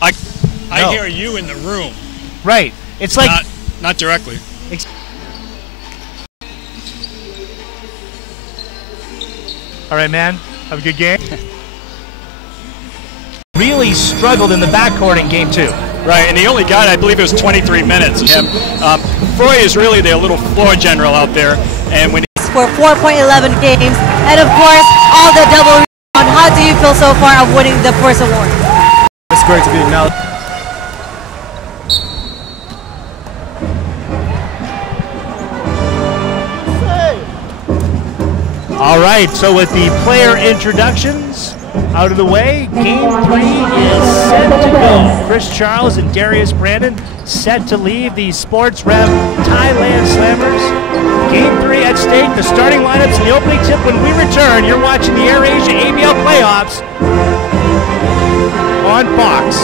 I hear you in the room. Right. It's like not directly. All right, man. Have a good game. Really struggled in the backcourt in game 2. Right, and he only got, I believe it was 23 minutes. Foy is really their little floor general out there, and when for 4.11 games, and of course, all the double rebound. How do you feel so far of winning the first award? It's great to be acknowledged. All right, so with the player introductions out of the way, game 3 is set to go. Chris Charles and Darius Brandon set to leave the Sports Rev Thailand Slammers. Game 3 at stake, the starting lineups and the opening tip when we return. You're watching the AirAsia ABL playoffs on Fox.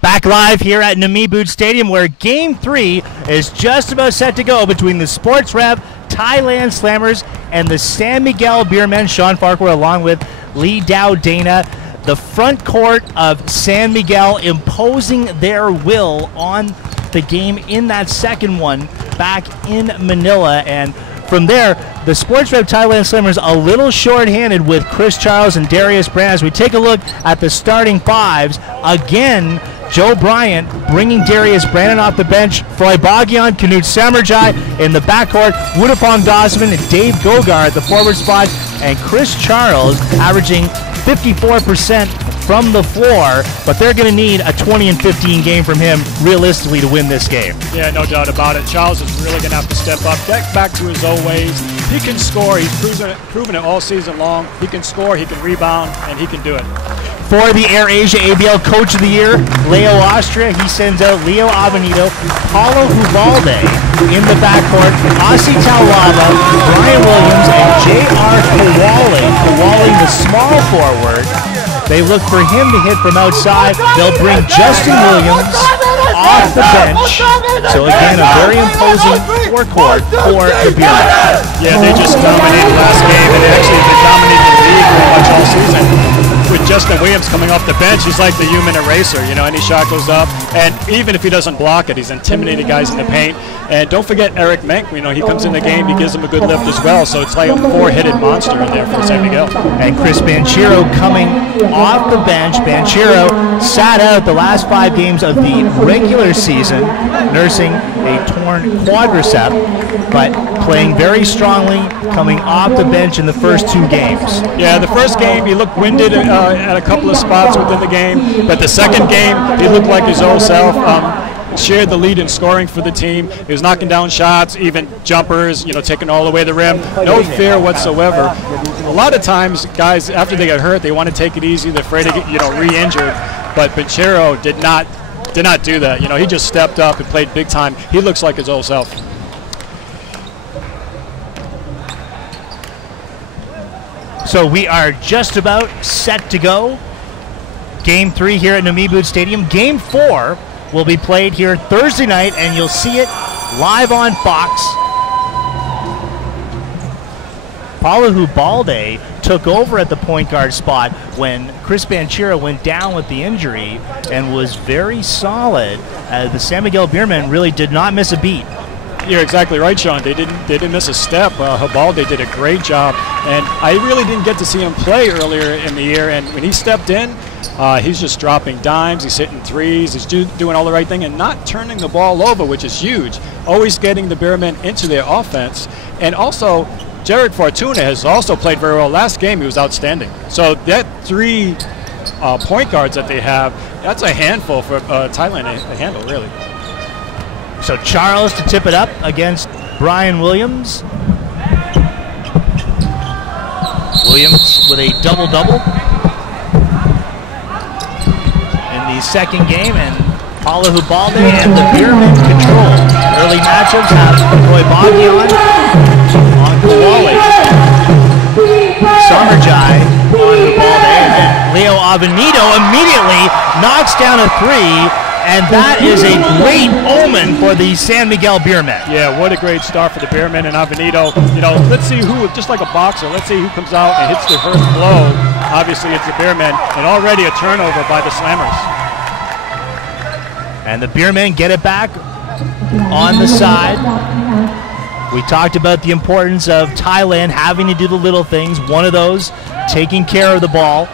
Back live here at Namibud Stadium, where Game 3 is just about set to go between the Sports Rev Thailand Slammers and the San Miguel Beermen. Sean Farquhar along with Lee Dow Dana. The front court of San Miguel imposing their will on the game in that second one back in Manila. And from there, the Sports Rev Thailand Slammers a little short-handed with Chris Charles and Darius Brandon. As we take a look at the starting fives, again, Joe Bryant bringing Darius Brandon off the bench. Froy Bogyan, Knut Samarjai in the backcourt. Woodapong Dosman and Dave Gogar at the forward spot. And Chris Charles averaging 54% from the floor, but they're going to need a 20 and 15 game from him realistically to win this game. Yeah, no doubt about it. Charles is really going to have to step up, get back to his old ways. He can score. He's proven it all season long. He can score, he can rebound, and he can do it. For the AirAsia ABL Coach of the Year, Leo Austria, he sends out Leo Avenito, Paulo Huvalde in the backcourt, Asi Taulava, Brian Williams, and J.R. Kowale, the small forward. They look for him to hit from outside. They'll bring Justin Williams off the bench. So again, a very imposing forecourt for the Beermen. Yeah, they just dominated last game, and actually they dominated the league pretty much all season. With Justin Williams coming off the bench, he's like the human eraser. You know, any shot goes up, and even if he doesn't block it, he's intimidating guys in the paint. And don't forget Eric Menk. You know, he comes in the game, he gives him a good lift as well. So it's like a four-headed monster in there for San Miguel. And Chris Banchero coming off the bench. Banchero sat out the last 5 games of the regular season, nursing a torn quadricep, but playing very strongly, coming off the bench in the first 2 games. Yeah, the first game he looked winded at a couple of spots within the game, but the second game, he looked like his old self. Shared the lead in scoring for the team. He was knocking down shots, even jumpers, taking all the way to the rim. No fear whatsoever. A lot of times, guys, after they get hurt, they want to take it easy. They're afraid to get, re-injured. But Pinchero did not do that. He just stepped up and played big time. He looks like his old self. So we are just about set to go. Game 3 here at Namibud Stadium. Game 4 will be played here Thursday night, and you'll see it live on Fox. Paulo Hubalde took over at the point guard spot when Chris Banchero went down with the injury and was very solid. The San Miguel Beermen really did not miss a beat. You're exactly right, Sean. They didn't miss a step. Hubalde did a great job, and I really didn't get to see him play earlier in the year, and when he stepped in, he's just dropping dimes, he's hitting threes, he's doing all the right thing and not turning the ball over, which is huge. Always getting the Beermen into their offense. And also, Jared Fortuna has also played very well. Last game, he was outstanding. So that 3 point guards that they have, that's a handful for Thailand to handle, really. So Charles to tip it up against Brian Williams. Williams with a double-double in the second game, and Paulo Hubalde and the Beermen control. Early matchups have Roy Bogdan on Kowalik, Samarjai on Hubalde, and then Leo Avenito immediately knocks down a 3. And that is a great omen for the San Miguel Beermen. Yeah, what a great start for the Beermen and Avenito. Let's see who, just like a boxer, let's see who comes out and hits the first blow. Obviously, it's the Beermen, and already a turnover by the Slammers. And the Beermen get it back on the side. We talked about the importance of Thailand having to do the little things. One of those, taking care of the ball.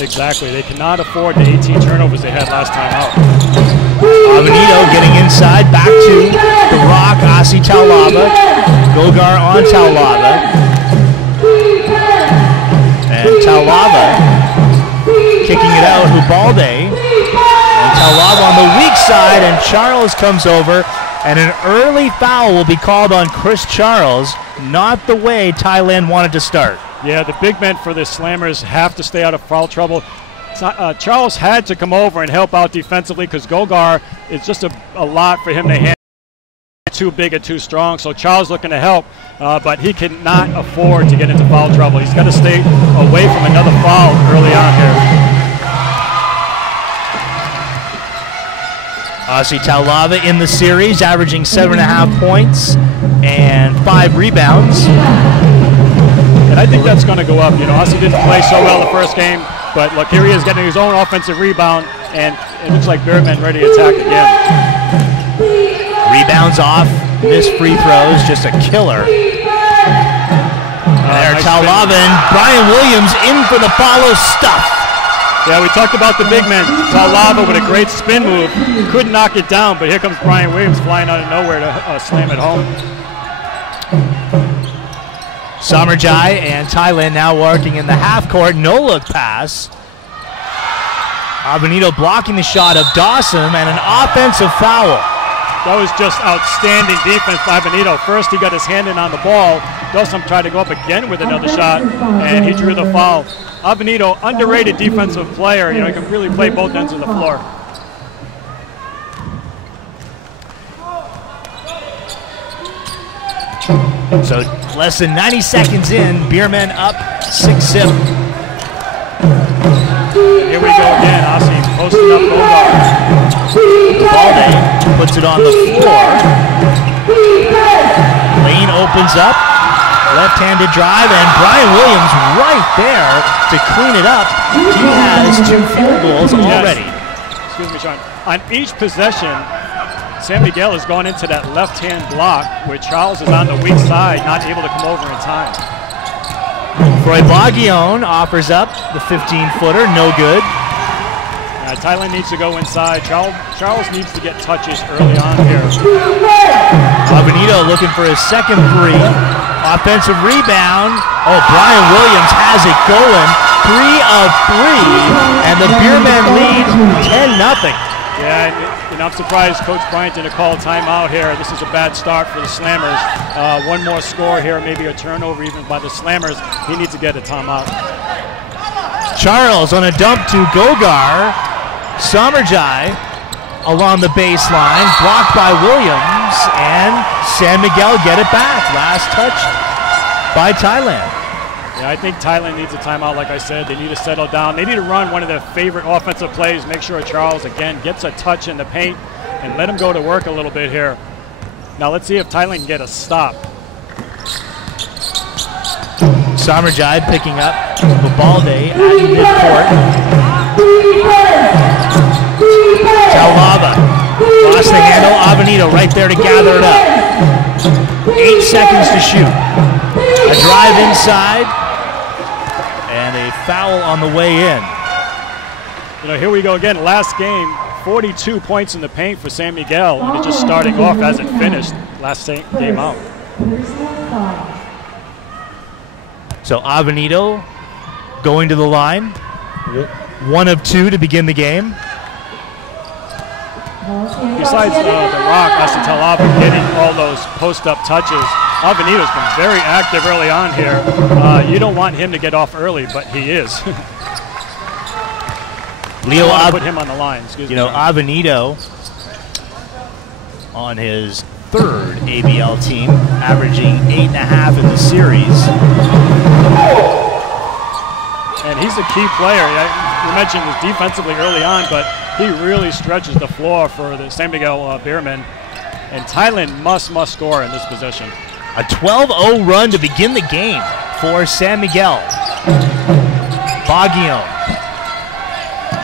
Exactly. They cannot afford the 18 turnovers they had last time out. Avenito getting inside, back to the rock, Asi Taulava. Gogar on Taulava. And Taulava kicking it out, Hubalde. And Taulava on the weak side, and Charles comes over, and an early foul will be called on Chris Charles, not the way Thailand wanted to start. Yeah, the big men for the Slammers have to stay out of foul trouble. Charles had to come over and help out defensively because Gogar is just a lot for him to handle. Too big and too strong, so Charles looking to help, but he cannot afford to get into foul trouble. He's got to stay away from another foul early on here. Asi Taulava in the series, averaging 7.5 points and 5 rebounds. And I think that's going to go up. Asi didn't play so well the first game, but look, here he is getting his own offensive rebound, and it looks like Beermen ready to attack again. Rebounds off, missed free throws, just a killer. There, nice Taulava and Brian Williams in for the follow stuff. Yeah, we talked about the big men. Taulava with a great spin move. Couldn't knock it down, but here comes Brian Williams flying out of nowhere to slam it home. Samarjai and Thailand now working in the half-court no-look pass. Avenito blocking the shot of Dawson and an offensive foul. That was just outstanding defense by Avenito. First, he got his hand in on the ball. Dawson tried to go up again with another shot, and he drew the foul. Avenito, underrated defensive player. He can really play both ends of the floor. So less than 90 seconds in, Beermen up 6-zip. Here we go again. Asi posting up Gogar. Balde puts it on the floor. Lane opens up. Left-handed drive, and Brian Williams right there to clean it up. He has 2 field goals already. Yes. Excuse me, Sean. On each possession, San Miguel has gone into that left-hand block where Charles is on the weak side, not able to come over in time. Roy Bogdan offers up the 15-footer, no good. Thailand needs to go inside. Charles needs to get touches early on here. Avenito looking for his second 3. Offensive rebound. Oh, Brian Williams has it going. 3 of 3, and the Beermen lead 10-0. Yeah, and I'm surprised Coach Bryant didn't call a timeout here. This is a bad start for the Slammers. One more score here, maybe a turnover even by the Slammers. He needs to get a timeout. Charles on a dump to Gogar. Somerjai along the baseline, blocked by Williams, and San Miguel get it back. Last touch by Thailand. Yeah, I think Thailand needs a timeout, like I said. They need to settle down. They need to run one of their favorite offensive plays, make sure Charles, again, gets a touch in the paint, and let him go to work a little bit here. Now let's see if Thailand can get a stop. Somerjai picking up Ubalde at midcourt. Talava lost the handle. Avenito right there to gather it up. 8 seconds to shoot. A drive inside. And a foul on the way in. You know, here we go again. Last game, 42 points in the paint for San Miguel. And it's just starting off as it finished last game out. So Avenito going to the line. 1 of 2 to begin the game. Besides the Rock, Talava getting all those post-up touches, Avenito's been very active early on here. You don't want him to get off early, but he is. Leo put him on the line. Excuse me. Avenito on his 3rd ABL team, averaging 8.5 in the series. And he's a key player. You mentioned this defensively early on, but he really stretches the floor for the San Miguel Beermen. And Thailand must score in this position. A 12-0 run to begin the game for San Miguel. Baguion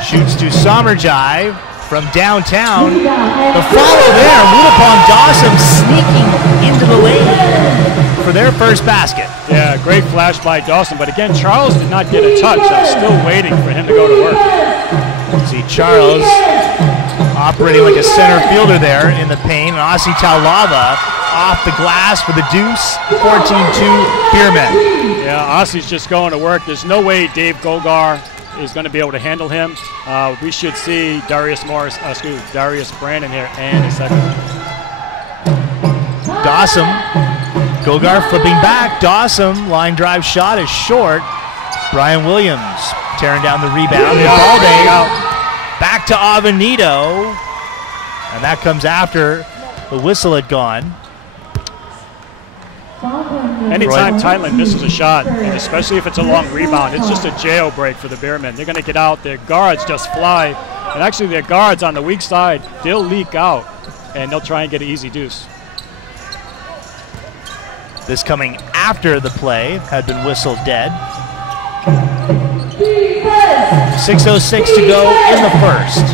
shoots to Somerjai from downtown. The follow there, Mutapong Dawson sneaking into the lane for their first basket. Yeah, great flash by Dawson, but again, Charles did not get a touch. I'm still waiting for him to go to work. See Charles operating like a center fielder there in the paint, and Aussie Talava off the glass for the deuce, 14-2 Beermen. Yeah, Aussie's just going to work. There's no way Dave Gogar is going to be able to handle him. We should see Darius Brandon here in a second. Dawson, Gogar flipping back. Dawson, line drive shot is short. Brian Williams tearing down the rebound. Back to Avenito, and that comes after the whistle had gone. Anytime Thailand misses a shot, and especially if it's a long rebound, it's just a jailbreak for the Beermen. They're going to get out. Their guards just fly. And actually their guards on the weak side, they'll leak out, and they'll try and get an easy deuce. This coming after the play had been whistled dead. 6:06 to go in the first.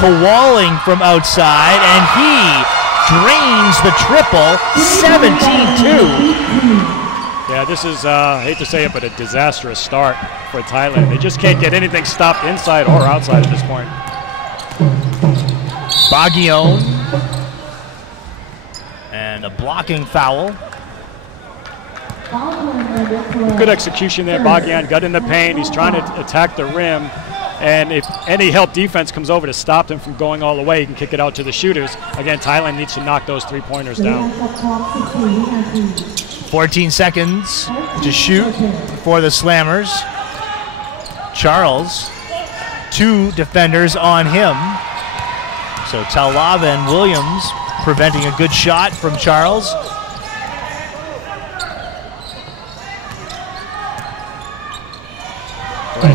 Kowalling from outside, and he drains the triple, 17-2. Yeah, this is, I hate to say it, but a disastrous start for Thailand. They just can't get anything stopped inside or outside at this point. Baguion. And a blocking foul. Good execution there. Baguion got in the paint. He's trying to attack the rim. And if any help defense comes over to stop him from going all the way, he can kick it out to the shooters. Again, Thailand needs to knock those three-pointers down. 14 seconds to shoot for the Slammers. Charles, 2 defenders on him. So Talava and Williams preventing a good shot from Charles.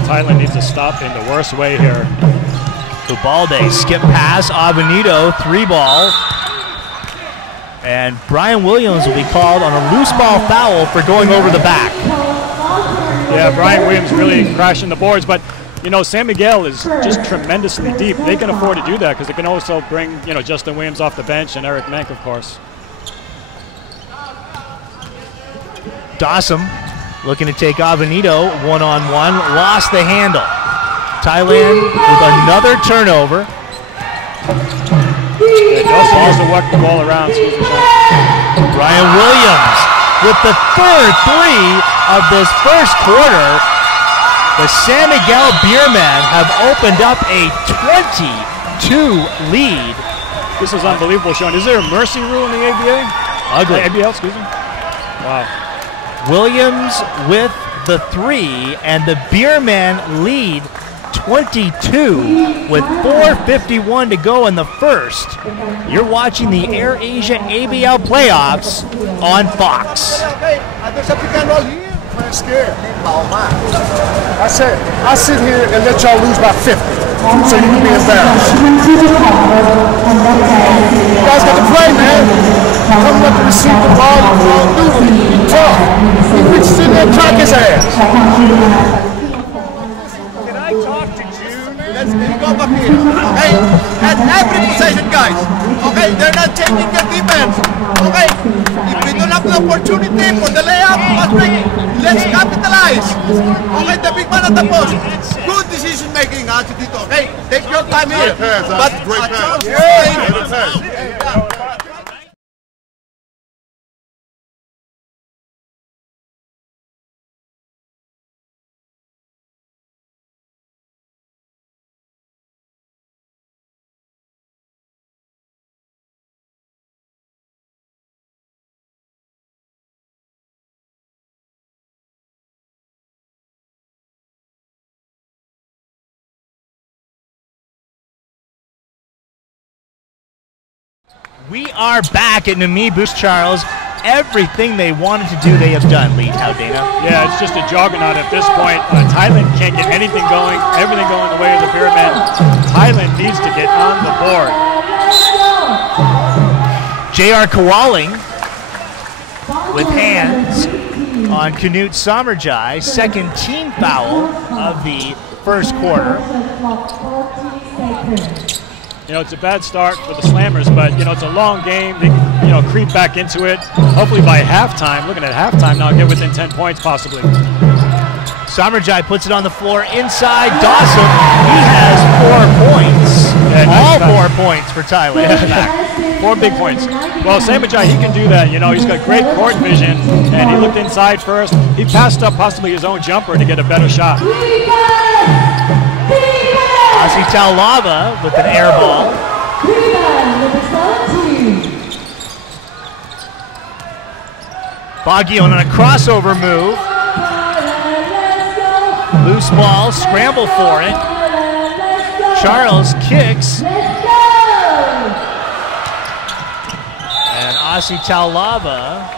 Thailand needs to stop in the worst way here. Ubalde, skip pass, Avenito, 3-ball. And Brian Williams will be called on a loose ball foul for going over the back. Yeah, Brian Williams really crashing the boards, but you know, San Miguel is just tremendously deep. They can afford to do that because they can also bring, you know, Justin Williams off the bench and Eric Menk, of course. Dawson looking to take Avenito one-on-one, lost the handle. Thailand with another turnover. Yeah, Dawson has to work the ball around. Excuse me, Sean. Brian Williams with the third three of this first quarter. The San Miguel Beermen have opened up a 22 lead. This is unbelievable, Sean. Is there a mercy rule in the ABA? Ugly. ABL, excuse me. Wow. Williams with the three, and the Beermen lead 22 with 4:51 to go in the first. You're watching the AirAsia ABL playoffs on Fox. There's a pick and roll here. I'm scared. I said, I'll sit here and let y'all lose by 50, so you can be embarrassed. You guys got to play, man. Coming up to receive the ball, you don't do it. Be tough. He reaches in there and crack his ass. Can I talk to Jude? Let's go up here, okay? At every possession, guys, okay? They're not changing their defense, okay? If we don't have the opportunity for the layup, let's capitalize. Okay, the big man at the post. Good decision making, Achitito, okay? Take your time here. But great pass. We are back at Namibus, Charles. Everything they wanted to do, they have done, Lee Taudena. Yeah, it's just a juggernaut at this point. Thailand can't get anything going, everything going the way of the Beermen. Thailand needs to get on the board. J.R. Kawaling with hands on Knut Samarjai, second team foul of the first quarter. You know, it's a bad start for the Slammers, but, you know, it's a long game. They, you know, creep back into it. Hopefully by halftime, looking at halftime now, get within 10 points possibly. Samarjai puts it on the floor inside. Dawson, he has 4 points. Yeah, all nice 4 points for Thailand. Yeah, 4 big points. Well, Samarjai, he can do that. You know, he's got great court vision, and he looked inside first. He passed up possibly his own jumper to get a better shot. Asitao Lava with an air ball. Baguion on a crossover move. Loose ball, scramble for it. Charles kicks. And Asitao Lava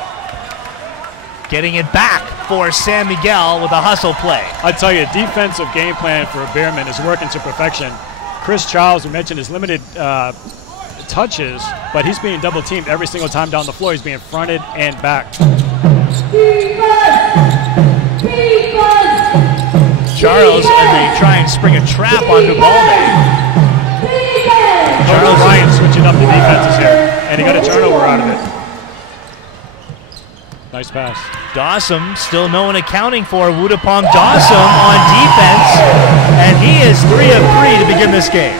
getting it back for San Miguel with a hustle play. I tell you, defensive game plan for Beermen is working to perfection. Chris Charles, we mentioned, his limited touches, but he's being double teamed every single time down the floor. He's being fronted and back. Charles, and they try and spring a trap on Ubalde. Charles Ryan switching up the defenses here, and he got a turnover out of it. Nice pass. Dawson, still no one accounting for Wudapong Dawson on defense, and he is 3 of 3 to begin this game.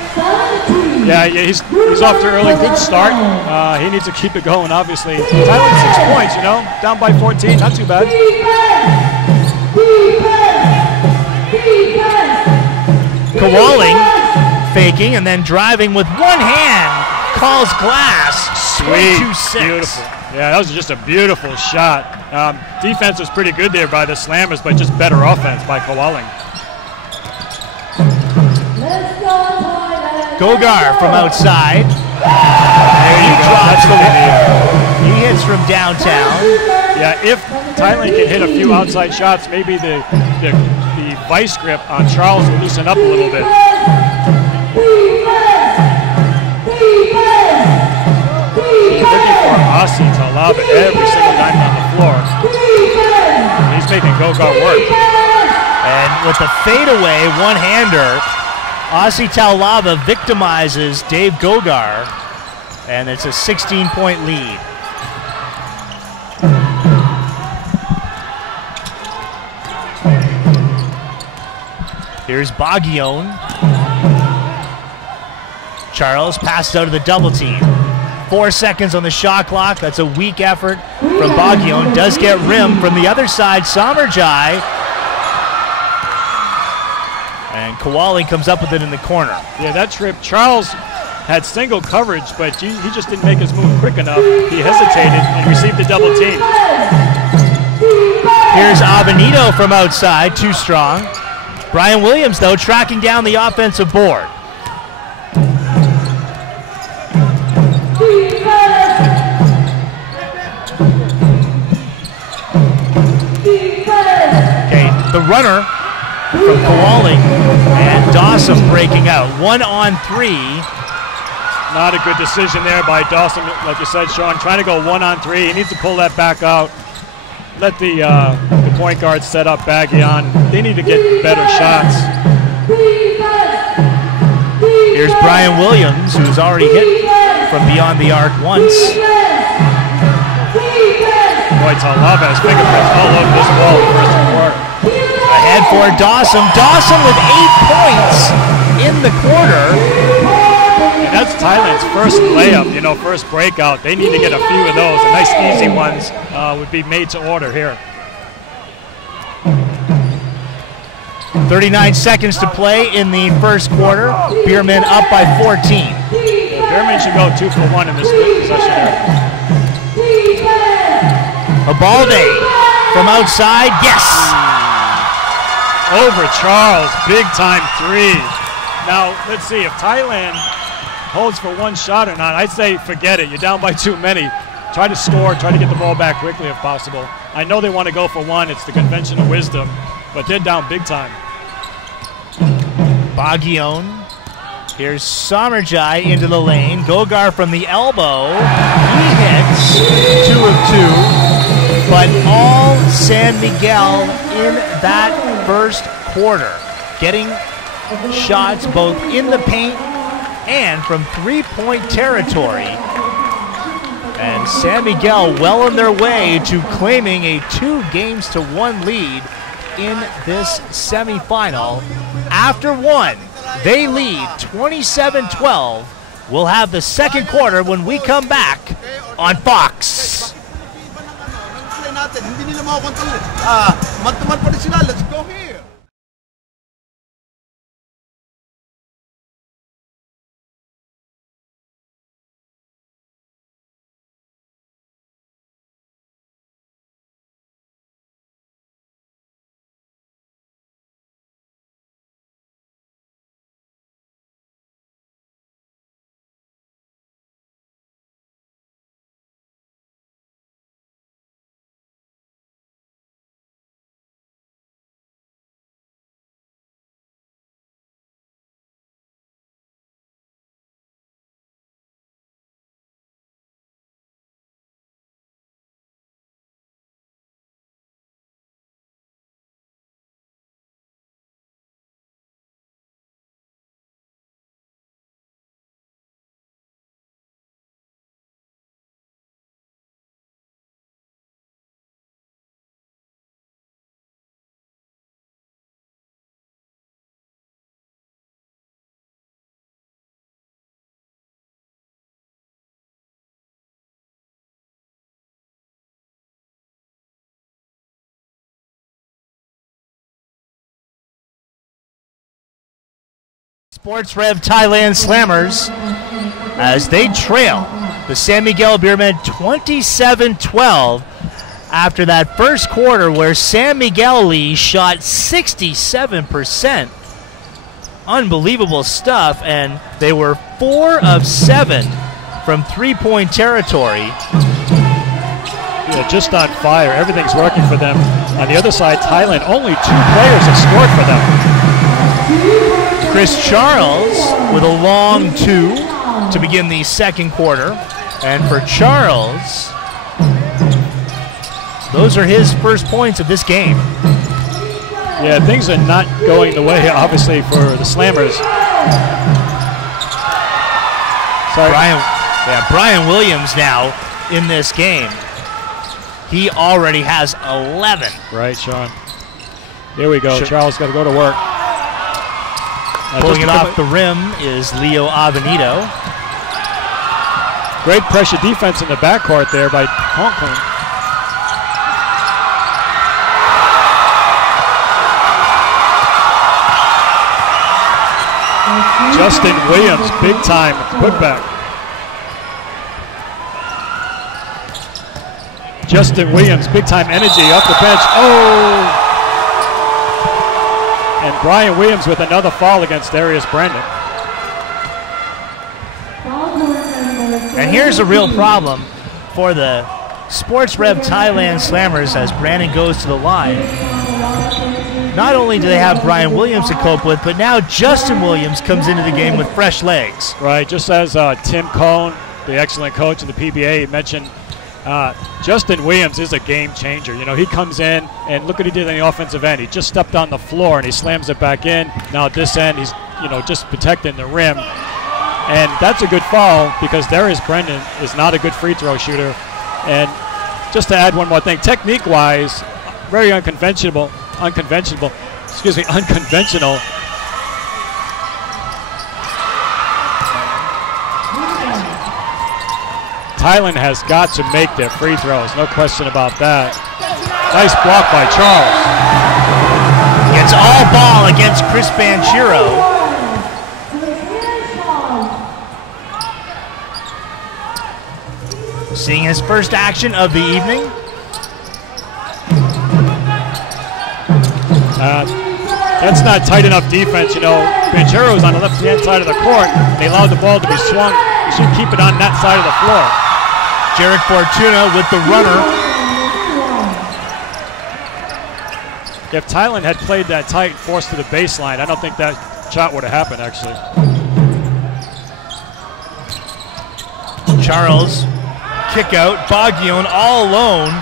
Yeah, he's off to an early good start. He needs to keep it going, obviously. Thailand 6 points, you know, down by 14, not too bad. Kawaling faking and then driving with one hand, calls glass. Sweet, 22-6. beautiful. Yeah, that was just a beautiful shot. Defense was pretty good there by the Slammers, but just better offense by Kawaling. Gogar from outside. There you go. That's the He hits from downtown. Yeah, if Thailand can hit a few outside shots, maybe the vice grip on Charles will loosen up a little bit. Looking for Asitao Lava every single time on the floor. He's making Gogar work. And with the fadeaway one-hander, Asitao Lava victimizes Dave Gogar, and it's a 16-point lead. Here's Baguion. Charles passes out of the double team. 4 seconds on the shot clock. That's a weak effort from Baguion. Does get rimmed from the other side. Samarjai. And Kowali comes up with it in the corner. Yeah, that trip, Charles had single coverage, but he just didn't make his move quick enough. He hesitated and received a double team. Here's Avenito from outside, too strong. Brian Williams, though, tracking down the offensive board. Okay, the runner from Kowalik and Dawson breaking out. 1-on-3. Not a good decision there by Dawson, like you said, Sean. Trying to go 1-on-3. He needs to pull that back out. Let the point guard set up Baguion. They need to get better shots. Here's Brian Williams, who's already hit from beyond the arc once. Boy, Talaves fingerprints all over this ball in the first quarter. Ahead for Dawson. Dawson with 8 points in the quarter. And that's Thailand's first layup, first breakout. They need to get a few of those. The nice easy ones would be made to order here. 39 seconds to play in the first quarter. Beermen up by 14. Yeah, Beermen should go 2 for 1 in this possession here. Abalde from outside, yes! Over Charles, big time 3. Now, let's see, if Thailand holds for 1 shot or not, I'd say forget it. You're down by too many. Try to score, try to get the ball back quickly if possible. I know they want to go for 1. It's the convention of wisdom, but they're down big time. Baguion. Here's Samarjai into the lane. Gogar from the elbow. He hits 2 of 2. But all San Miguel in that first quarter. Getting shots both in the paint and from 3-point territory. And San Miguel well on their way to claiming a 2-1 lead in this semifinal. After 1, they lead 27-12. We'll have the second quarter when we come back on Fox. Let's go here. Sports Rev Thailand Slammers as they trail the San Miguel Beermen 27-12 after that first quarter where San Miguel Lee shot 67%. Unbelievable stuff, and they were 4 of 7 from 3-point territory. Yeah, just on fire. Everything's working for them. On the other side, Thailand, only 2 players have scored for them. Chris Charles with a long 2 to begin the second quarter. And for Charles, those are his first points of this game. Yeah, things are not going the way, obviously, for the Slammers. Sorry. Brian Williams now in this game. He already has 11. Right, Sean. Here we go. Charles got to go to work. Pulling it off the rim is Leo Avenito. Great pressure defense in the backcourt there by Hong Kong. Justin Williams, big time putback. Justin Williams, big time energy off the bench. Oh! And Brian Williams with another foul against Darius Brandon. And here's a real problem for the Sports Rev Thailand Slammers as Brandon goes to the line. Not only do they have Brian Williams to cope with, but now Justin Williams comes into the game with fresh legs. Right, just as Tim Cohn, the excellent coach of the PBA, mentioned, Justin Williams is a game changer. You know, he comes in, and look what he did on the offensive end. He just stepped on the floor, and he slams it back in. Now at this end, he's, you know, just protecting the rim. And that's a good foul because Darius Brendan is not a good free throw shooter. And just to add one more thing, technique-wise, very unconventional. Thailand has got to make their free throws, no question about that. Nice block by Charles. Gets all ball against Chris Banchero. Seeing his first action of the evening. That's not tight enough defense, you know. Banchero's on the left-hand side of the court. They allowed the ball to be swung. You should keep it on that side of the floor. Jarek Fortuna with the runner. If Thailand had played that tight and forced to the baseline, I don't think that shot would have happened, actually. Charles, kick out, Baguion all alone.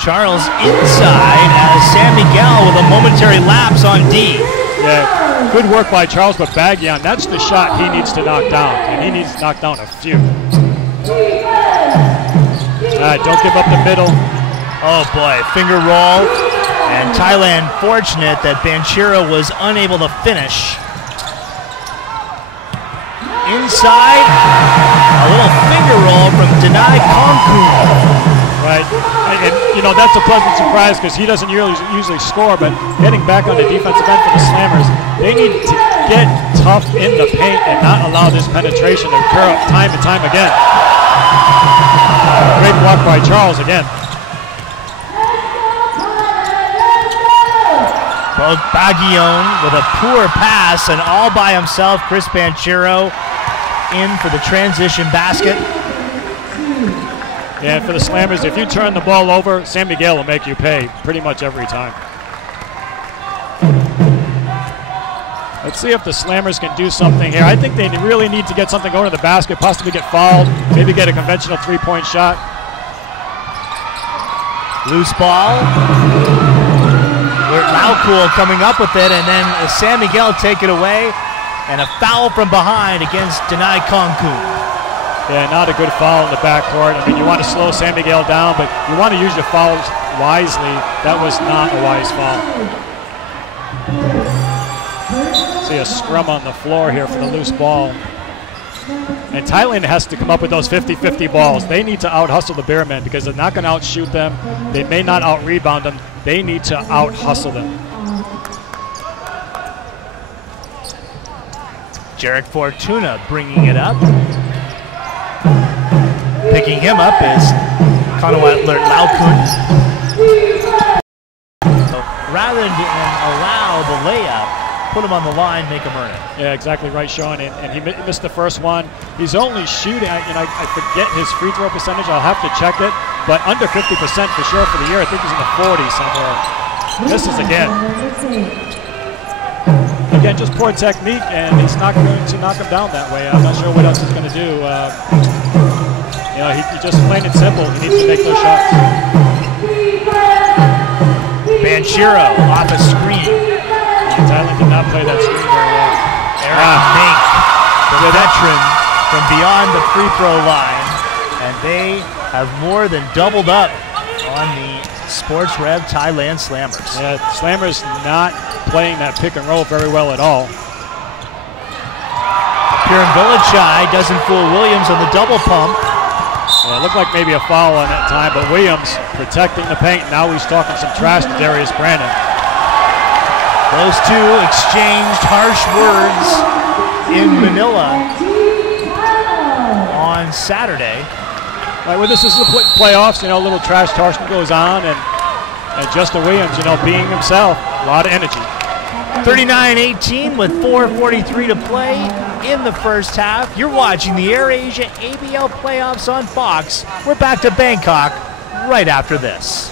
Charles inside as San Miguel with a momentary lapse on D. Yeah, good work by Charles, but Baguion, that's the shot he needs to knock down, and he needs to knock down a few. Don't give up the middle. Oh boy, finger roll. And Thailand fortunate that Banchero was unable to finish. Inside, a little finger roll from Denai Konkun. Right, and you know, that's a pleasant surprise because he doesn't usually score, but getting back on the defensive end for the Slammers, they need to get tough in the paint and not allow this penetration to occur time and time again. Great block by Charles again. Both Baguion with a poor pass and all by himself, Chris Banchero in for the transition basket. Yeah, for the Slammers, if you turn the ball over, San Miguel will make you pay pretty much every time. Let's see if the Slammers can do something here. I think they really need to get something going to the basket, possibly get fouled, maybe get a conventional three-point shot. Loose ball. Laucool coming up with it, and then San Miguel take it away, and a foul from behind against Denai Konkun. Yeah, not a good foul in the backcourt. I mean, you want to slow San Miguel down, but you want to use your fouls wisely. That was not a wise foul. See a scrum on the floor here for the loose ball. And Thailand has to come up with those 50-50 balls. They need to out-hustle the Beermen because they're not going to out-shoot them. They may not out-rebound them. They need to out-hustle them. Jarek Fortuna bringing it up. Picking him up is Kanawat Laukun. So rather than allow the layup, put him on the line, make him earn it. Yeah, exactly right, Sean. And he missed the first one. He's only shooting, I forget his free throw percentage. I'll have to check it. But under 50% for sure for the year. I think he's in the 40s somewhere. Misses again. Again, just poor technique, and he's not going to knock him down that way. I'm not sure what else he's going to do. You know, he just plain and simple, he needs to make those shots. Banchero off a screen. Thailand did not play that screen very well. Eric Mink, the veteran from beyond the free throw line, and they have more than doubled up on the Sports Rev Thailand Slammers. Yeah, Slammers not playing that pick and roll very well at all. Piranvilichai doesn't fool Williams on the double pump. Yeah, it looked like maybe a foul on that time, but Williams protecting the paint. Now he's talking some trash to Darius Brandon. Those two exchanged harsh words in Manila on Saturday. Right, well, this is the playoffs. You know, a little trash talking goes on, and Justin Williams, you know, being himself, a lot of energy. 39-18 with 4:43 to play in the first half. You're watching the AirAsia ABL playoffs on Fox. We're back to Bangkok right after this.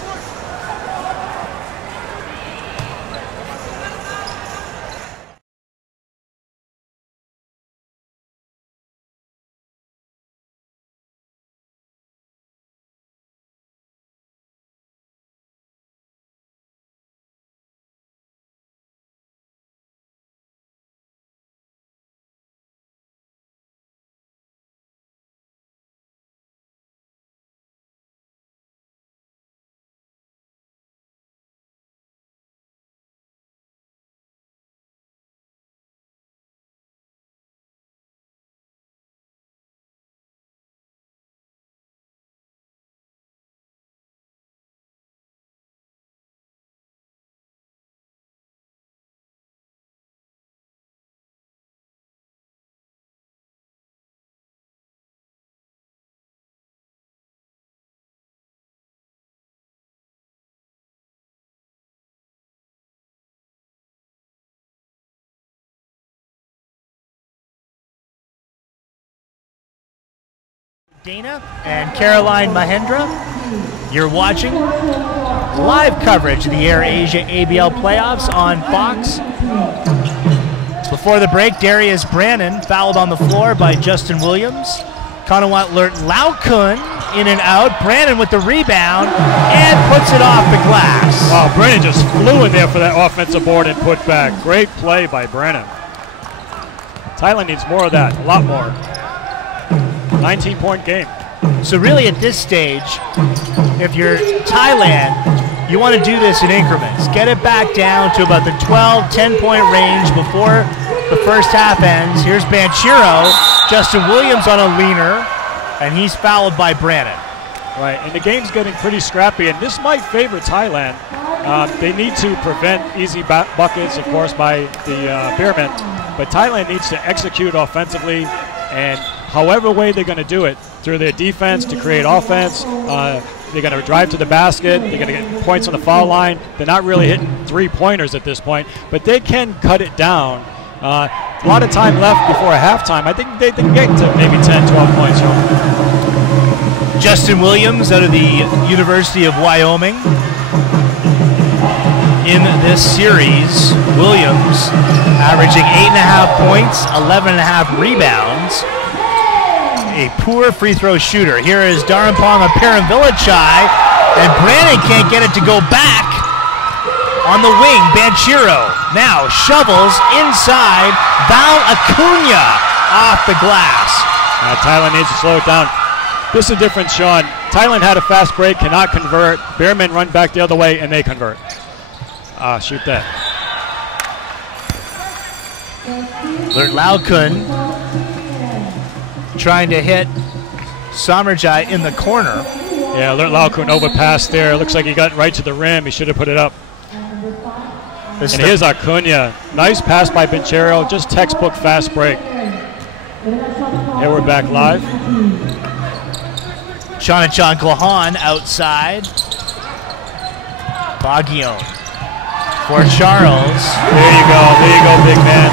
Dana and Caroline Mahendra, you're watching live coverage of the AirAsia ABL playoffs on Fox. Before the break, Darius Brandon fouled on the floor by Justin Williams. Kanawat Laukun in and out. Brandon with the rebound and puts it off the glass. Wow, Brandon just flew in there for that offensive board and put back. Great play by Brandon. Thailand needs more of that, a lot more. 19-point game. So really at this stage, if you're Thailand, you want to do this in increments. Get it back down to about the 12, 10-point range before the first half ends. Here's Banchero, Justin Williams on a leaner, and he's fouled by Brandon. Right, and the game's getting pretty scrappy, and this might favor Thailand. They need to prevent easy buckets, of course, by the Beermen, but Thailand needs to execute offensively, and however way they're going to do it, through their defense to create offense. They're going to drive to the basket. They're going to get points on the foul line. They're not really hitting three-pointers at this point, but they can cut it down. A lot of time left before halftime. I think they can get to maybe 10, 12 points. Justin Williams out of the University of Wyoming. In this series, Williams averaging 8.5 points, 11.5 rebounds. A poor free throw shooter. Here is Darampong of Piranvilichai, and Brandon can't get it to go back on the wing. Banchero now shovels inside. Val Acuna off the glass. Thailand needs to slow it down. This is the difference, Sean. Thailand had a fast break, cannot convert. Beermen run back the other way, and they convert. Shoot that. Laukun trying to hit Samarjai in the corner. Yeah, Laukun overpassed there. Looks like he got right to the rim. He should have put it up. And here's Acuna. Nice pass by Banchero. Just textbook fast break. Here we're back live. Chanachan Glahan outside. Baguion for Charles. There you go, big man.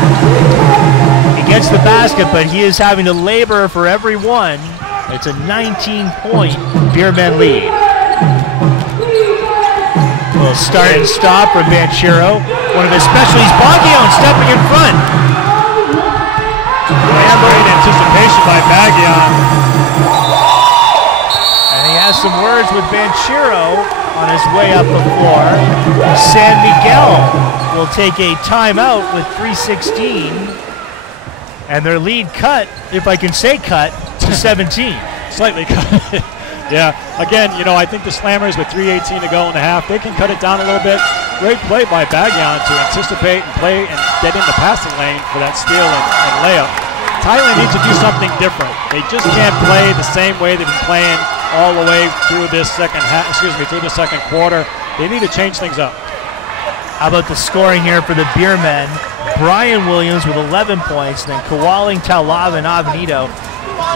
He gets the basket, but he is having to labor for every one. It's a 19-point Beermen lead. Will start and stop from Banchero. One of his specialties, Baguion stepping in front. Nice great anticipation by Baguion. And he has some words with Banchero on his way up the floor. San Miguel will take a timeout with 3:16. And their lead cut, if I can say cut, to 17. Slightly cut. Yeah, again, you know, I think the Slammers with 3:18 to go in the half, they can cut it down a little bit. Great play by Baguion to anticipate and play and get in the passing lane for that steal and layup. Thailand needs to do something different. They just can't play the same way they've been playing all the way through this second quarter. They need to change things up. How about the scoring here for the Beermen? Brian Williams with 11 points, then Kawaling, Taulava, and Avenito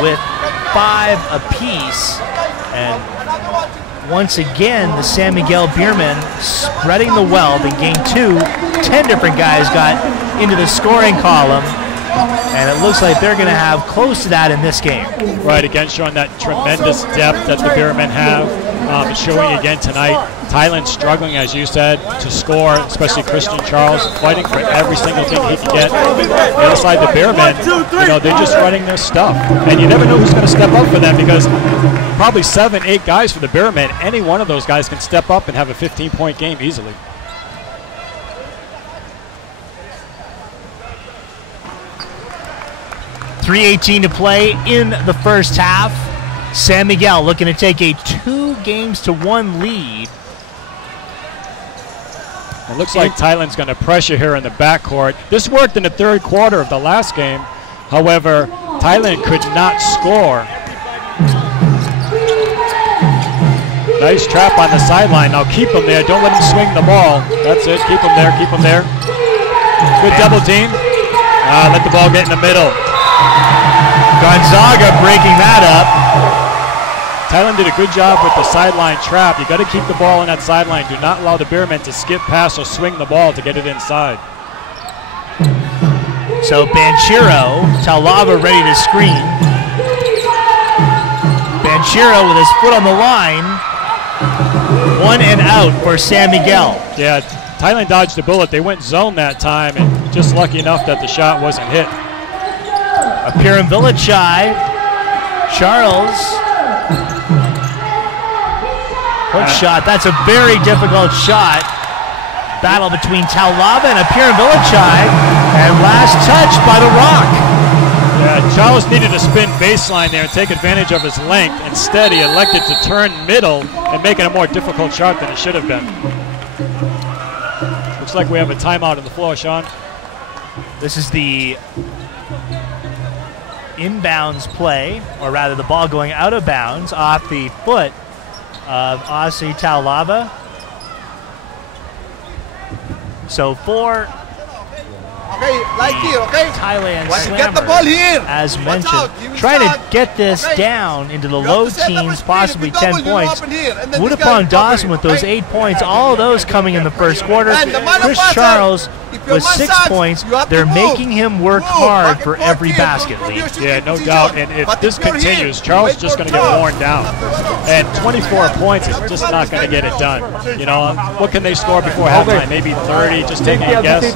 with 5 apiece. And once again, the San Miguel Beermen spreading the wealth in game 2. 10 different guys got into the scoring column, and it looks like they're going to have close to that in this game. Right, again, showing that tremendous depth that the Beermen have. It's showing again tonight. Thailand struggling, as you said, to score, especially Christian Charles, fighting for every single thing he can get. The other side, the Beermen, they're just running their stuff. And you never know who's going to step up for them, because probably 7, 8 guys for the Beermen, any one of those guys can step up and have a 15-point game easily. .318 to play in the first half. San Miguel looking to take a 2-1 lead. It looks like Thailand's going to pressure here in the backcourt. This worked in the third quarter of the last game. However, Thailand could not score. Nice trap on the sideline. Now keep him there. Don't let him swing the ball. That's it. Keep him there. Keep him there. Good double team. Let the ball get in the middle. Gonzaga breaking that up. Thailand did a good job with the sideline trap. You got to keep the ball on that sideline. Do not allow the Beermen to skip past or swing the ball to get it inside. So Banchero, Taulava ready to screen. Banchero with his foot on the line. 1 and out for San Miguel. Yeah, Thailand dodged the bullet. They went zone that time, and just lucky enough that the shot wasn't hit. Appearing Villachai. Charles. Hook shot. That's a very difficult shot. Battle between Taulava and Appearing Villachai. And last touch by the Rock. Yeah, Charles needed to spin baseline there and take advantage of his length. Instead, he elected to turn middle and make it a more difficult shot than it should have been. Looks like we have a timeout on the floor, Sean. This is the inbounds play, or rather the ball going out of bounds off the foot of Aussie Taulava. So for Thailand Get the ball here. as mentioned, trying to get this down into the low teens, possibly 10 points. Woodupong Dawson with those 8 points, all of those coming in the first quarter. Chris Charles with 6 points. They're making him work hard for every basket lead. Yeah, no doubt. And if this continues, Charles is just going to get worn down. And 24 points is just not going to get it done. You know, what can they score before halftime? Maybe 30, just taking a guess.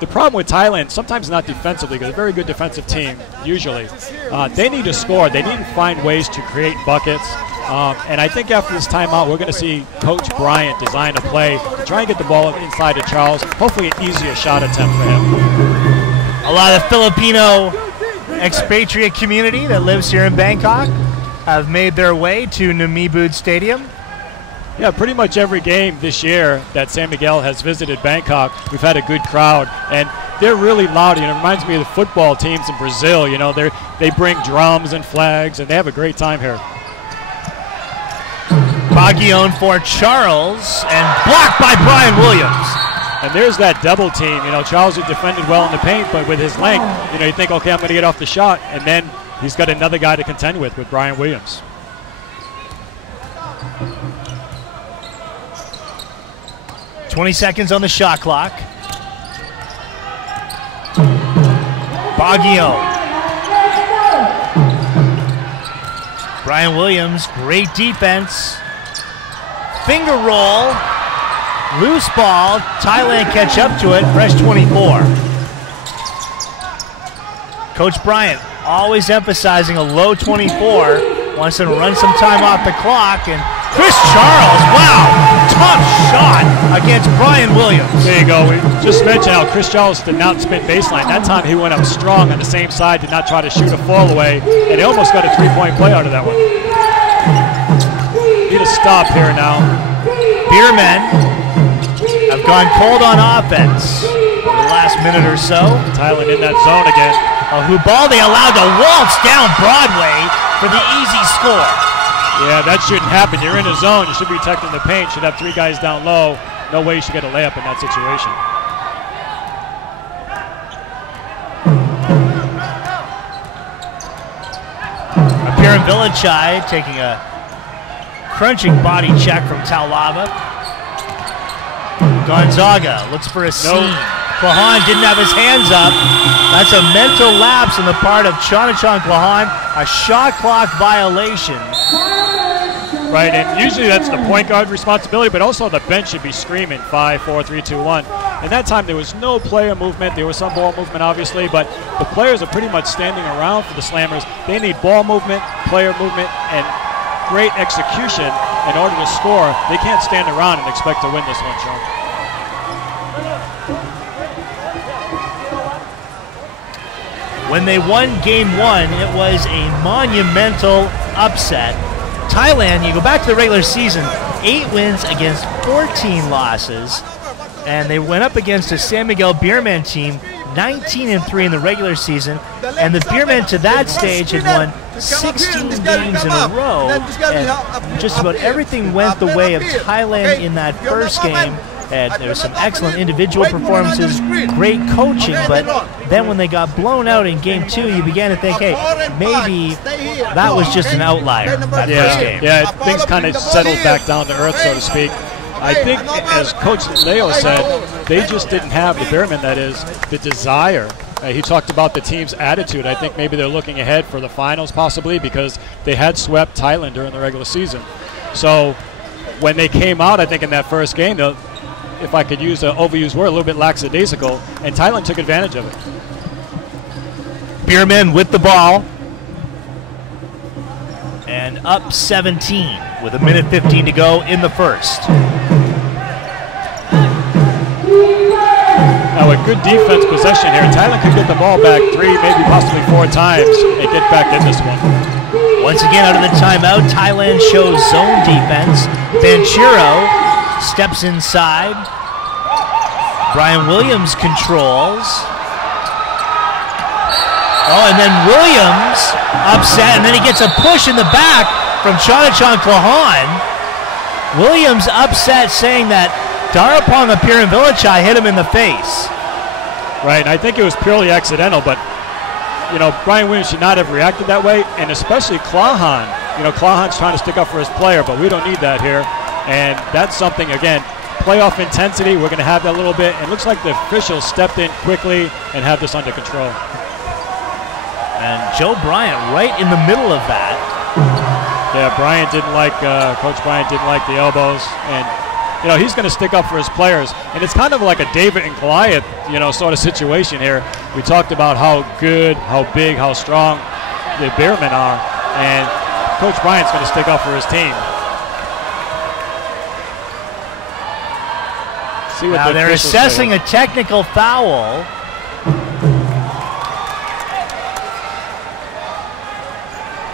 The problem with Thailand, sometimes not defensively, because they're a very good defensive team, usually. They need to score. They need to find ways to create buckets. And I think after this timeout, we're going to see Coach Bryant design a play to try and get the ball inside to Charles. Hopefully an easier shot attempt for him. A lot of Filipino expatriate community that lives here in Bangkok have made their way to Namibud Stadium. Yeah, pretty much every game this year that San Miguel has visited Bangkok, we've had a good crowd. And they're really loud. You know, it reminds me of the football teams in Brazil. You know, they bring drums and flags, and they have a great time here. Baguion for Charles, and blocked by Brian Williams. And there's that double team. You know, Charles had defended well in the paint, but with his length, you know, you think, okay, I'm going to get off the shot. And then he's got another guy to contend with Brian Williams. .20 seconds on the shot clock. Baguion. Brian Williams, great defense. Finger roll. Loose ball. Thailand catch up to it. Fresh 24. Coach Bryant always emphasizing a low 24. Wants them to run some time off the clock. And Chris Charles, wow, tough shot against Brian Williams. There you go. We just mentioned how Chris Charles did not spin baseline. That time he went up strong on the same side, did not try to shoot a fall away, and he almost got a three-point play out of that one. Need a stop here now. Beermen have gone cold on offense. the last minute or so. Thailand in that zone again. Hubaldi allowed to waltz down Broadway for the easy score. Yeah, that shouldn't happen. You're in a zone. You should be protecting the paint. Should have 3 guys down low. No way you should get a layup in that situation. Appearan Vilichai taking a crunching body check from Taulava. Gonzaga looks for a seam. Klahan didn't have his hands up. That's a mental lapse on the part of Chonachan Klahan, a shot clock violation. Right, and usually that's the point guard responsibility, but also the bench should be screaming 5, 4, 3, 2, 1. In that time, there was no player movement. There was some ball movement, obviously, but the players are pretty much standing around for the Slammers. They need ball movement, player movement, and great execution in order to score. They can't stand around and expect to win this one, Sean. When they won Game 1, it was a monumental upset. Thailand, you go back to the regular season, 8 wins against 14 losses, and they went up against a San Miguel Beermen team, 19-3 in the regular season, and the Beermen to that stage had won 16 games in a row, and just about everything went the way of Thailand in that first game. And there were some excellent individual performances, great coaching, but then when they got blown out in Game 2, you began to think, hey, maybe that was just an outlier, that first game. Yeah, things kind of settled back down to earth, so to speak. I think, as Coach Leo said, they just didn't have, the Beermen that is, the desire. He talked about the team's attitude. I think maybe they're looking ahead for the finals possibly because they had swept Thailand during the regular season. So when they came out, I think in that first game, if I could use an overused word, a little bit lackadaisical, and Thailand took advantage of it. Beermen with the ball, and up 17 with 1:15 to go in the first. Now a good defense possession here. Thailand could get the ball back 3, maybe possibly 4 times and get back in this one. Once again out of the timeout, Thailand shows zone defense. Banchero steps inside. Brian Williams controls. Oh, and then Williams upset, and then he gets a push in the back from Chonachan Klahan. Williams upset, saying that Darapong Appearan Vilichai hit him in the face. Right, and I think it was purely accidental, but you know, Brian Williams should not have reacted that way, and especially Klahan. You know, Klahan's trying to stick up for his player, but we don't need that here. And that's something, again, playoff intensity, we're going to have that a little bit. It looks like the officials stepped in quickly and have this under control. And Joe Bryant right in the middle of that. Yeah, Bryant didn't like, Coach Bryant didn't like the elbows. And, you know, he's going to stick up for his players. And it's kind of like a David and Goliath, you know, sort of situation here. We talked about how good, how big, how strong the Beermen are. And Coach Bryant's going to stick up for his team. Now they're assessing a technical foul.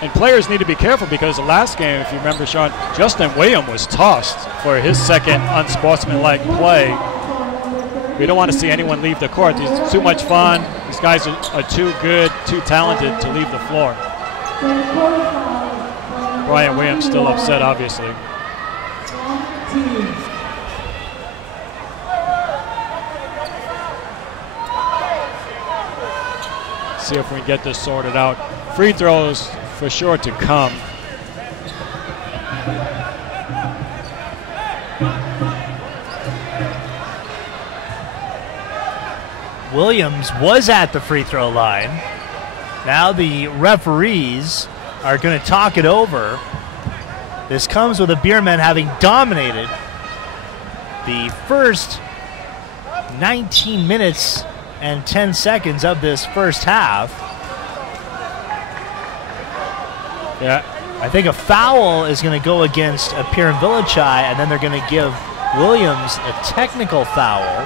And players need to be careful because the last game, if you remember, Sean, Justin Williams was tossed for his second unsportsmanlike play. We don't want to see anyone leave the court. It's too much fun. These guys are too good, too talented to leave the floor. Brian Williams still upset, obviously. See if we can get this sorted out. Free throws for sure to come. Williams was at the free throw line. Now the referees are going to talk it over. This comes with the Beermen having dominated the first 19 minutes and 10 seconds of this first half. Yeah, I think a foul is going to go against Appearan Vilichai, and then they're going to give Williams a technical foul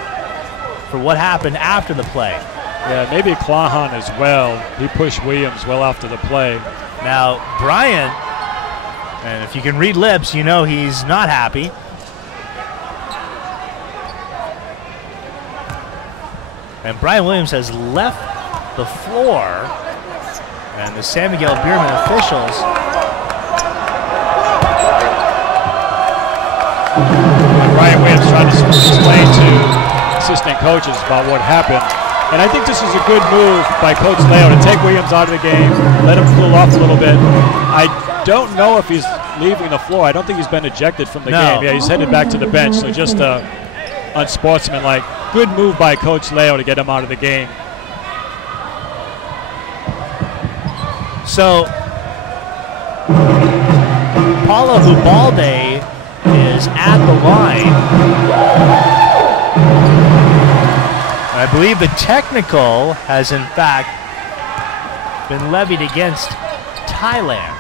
for what happened after the play. Yeah, maybe Klahan as well. He pushed Williams well after the play. Now, Bryant, and if you can read lips, you know he's not happy. And Brian Williams has left the floor. And the San Miguel Beermen officials. Brian Williams trying to explain to assistant coaches about what happened. And I think this is a good move by Coach Leo to take Williams out of the game, let him cool off a little bit. I don't know if he's leaving the floor. I don't think he's been ejected from the game. Yeah, he's headed back to the bench, so just unsportsmanlike. Good move by Coach Leo to get him out of the game. So, Paulo Ubalde is at the line. I believe the technical has in fact been levied against Thailand.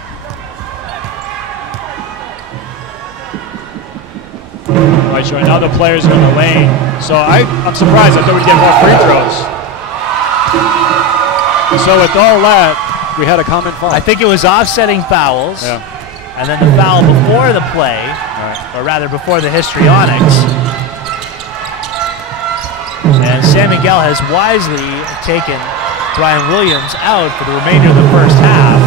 All right, sure. Now the players are in the lane. So I'm surprised. I thought we'd get more free throws. So with all that, we had a common foul. I think it was offsetting fouls. Yeah. And then the foul before the play, or rather before the histrionics. And San Miguel has wisely taken Brian Williams out for the remainder of the first half.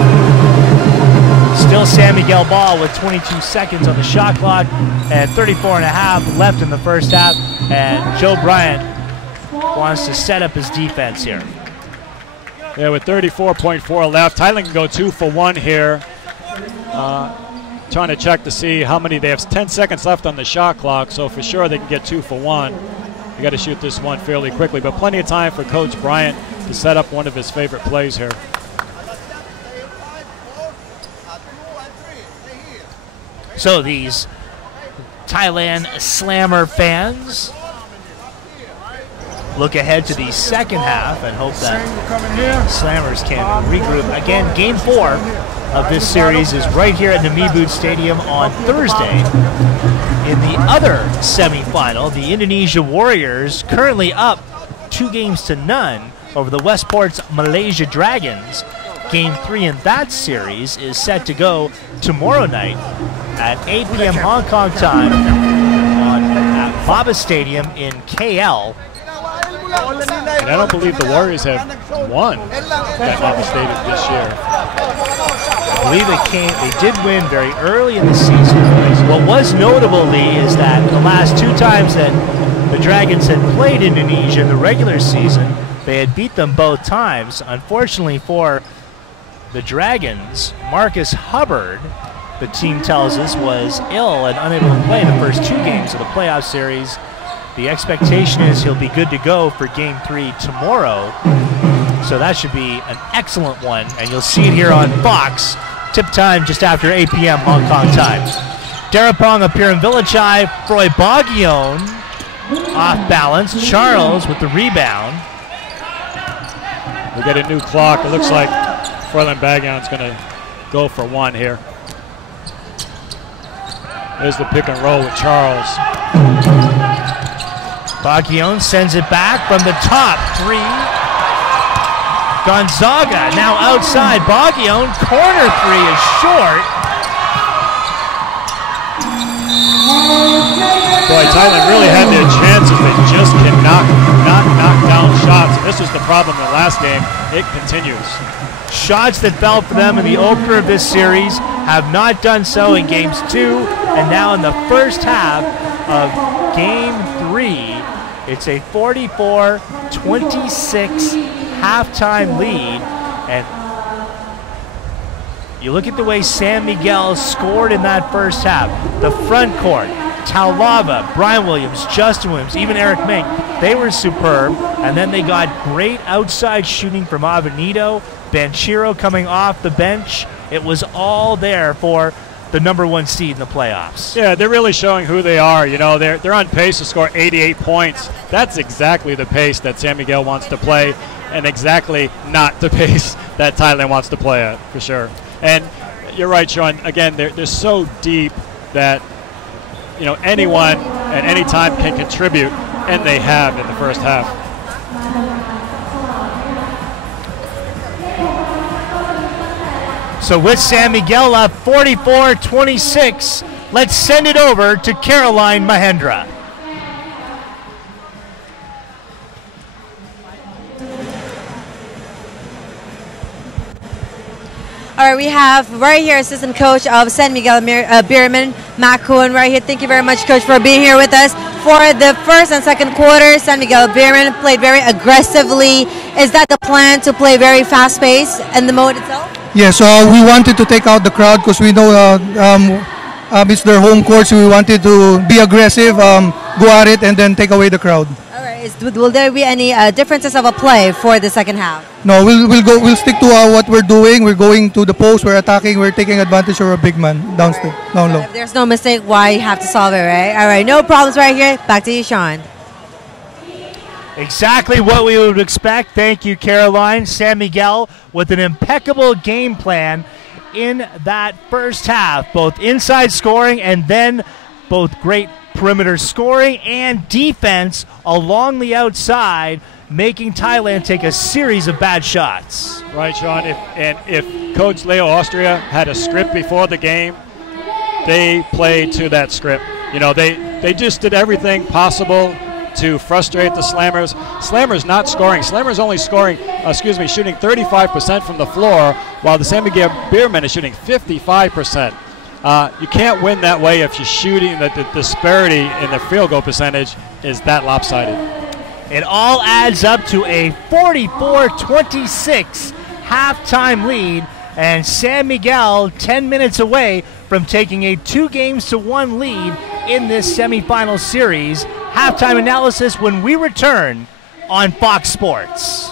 Still San Miguel ball with 22 seconds on the shot clock and 34 and a half left in the first half. And Joe Bryant wants to set up his defense here. Yeah, with 34.4 left. Thailand can go 2 for 1 here. Trying to check to see how many. They have 10 seconds left on the shot clock, so for sure they can get 2 for 1. You got to shoot this one fairly quickly, but plenty of time for Coach Bryant to set up one of his favorite plays here. So these Thailand Slammer fans look ahead to the second half and hope that Slammers can regroup. Again, Game 4 of this series is right here at Namibud Stadium on Thursday. In the other semifinal, the Indonesia Warriors currently up 2-0 over the Westport's Malaysia Dragons. Game 3 in that series is set to go tomorrow night at 8 p.m. Hong Kong time at Baba Stadium in KL. And I don't believe the Warriors have won at Baba Stadium this year. I believe they did win very early in the season. What was notable, Lee, is that the last 2 times that the Dragons had played Indonesia in the regular season, they had beat them both times. Unfortunately for the Dragons, Marcus Hubbard, the team tells us, was ill and unable to play the first 2 games of the playoff series. The expectation is he'll be good to go for Game 3 tomorrow. So that should be an excellent one, and you'll see it here on Fox. Tip time just after 8 p.m. Hong Kong time. Darapong up here in Villachai. Froy Baguion off balance. Charles with the rebound. We get a new clock. It looks like Froylan Baguion's going to go for 1 here. There's the pick and roll with Charles. Baguion sends it back from the top. 3. Gonzaga now outside. Baguion, corner 3 is short. Boy, Thailand really had their chances. They just cannot knock down shots. And this was the problem in the last game. It continues. Shots that fell for them in the opener of this series have not done so in games 2, and now in the first half of game 3. It's a 44-26 halftime lead, and you look at the way San Miguel scored in that first half. The front court, Taulava, Brian Williams, Justin Williams, even Eric Mink, they were superb, and then they got great outside shooting from Avenito, Banchero coming off the bench. It was all there for the #1 seed in the playoffs. Yeah, they're really showing who they are. You know, they're on pace to score 88 points. That's exactly the pace that San Miguel wants to play, and exactly not the pace that Thailand wants to play at, for sure. And you're right, Sean. Again, they're so deep that, you know, anyone at any time can contribute, and they have in the first half. So with San Miguel up 44-26, let's send it over to Caroline Mahendra. All right, we have right here assistant coach of San Miguel Beermen, Matt Cohen, right here. Thank you very much, coach, for being here with us. For the first and second quarter, San Miguel Beermen played very aggressively. Is that the plan, to play very fast-paced in the mode itself? Yes, we wanted to take out the crowd because we know it's their home court, so we wanted to be aggressive, go at it, and then take away the crowd. All right. Will there be any differences of a play for the second half? No, we'll stick to what we're doing. We're going to the post, we're attacking, we're taking advantage of our big man down low. If there's no mistake, why you have to solve it, right? All right, no problems right here. Back to you, Sean. Exactly what we would expect. Thank you, Caroline. San Miguel with an impeccable game plan in that first half, both inside scoring and then both great perimeter scoring and defense along the outside, making Thailand take a series of bad shots. Right, Sean. If Coach Leo Austria had a script before the game, they played to that script. You know, they just did everything possible to frustrate the Slammers. Slammers not scoring. Slammers only scoring, shooting 35% from the floor, while the San Miguel Beermen is shooting 55%. You can't win that way if you're shooting. The disparity in the field goal percentage is that lopsided. It all adds up to a 44-26 halftime lead, and San Miguel 10 minutes away from taking a 2-1 lead in this semifinal series. Halftime analysis when we return on Fox Sports.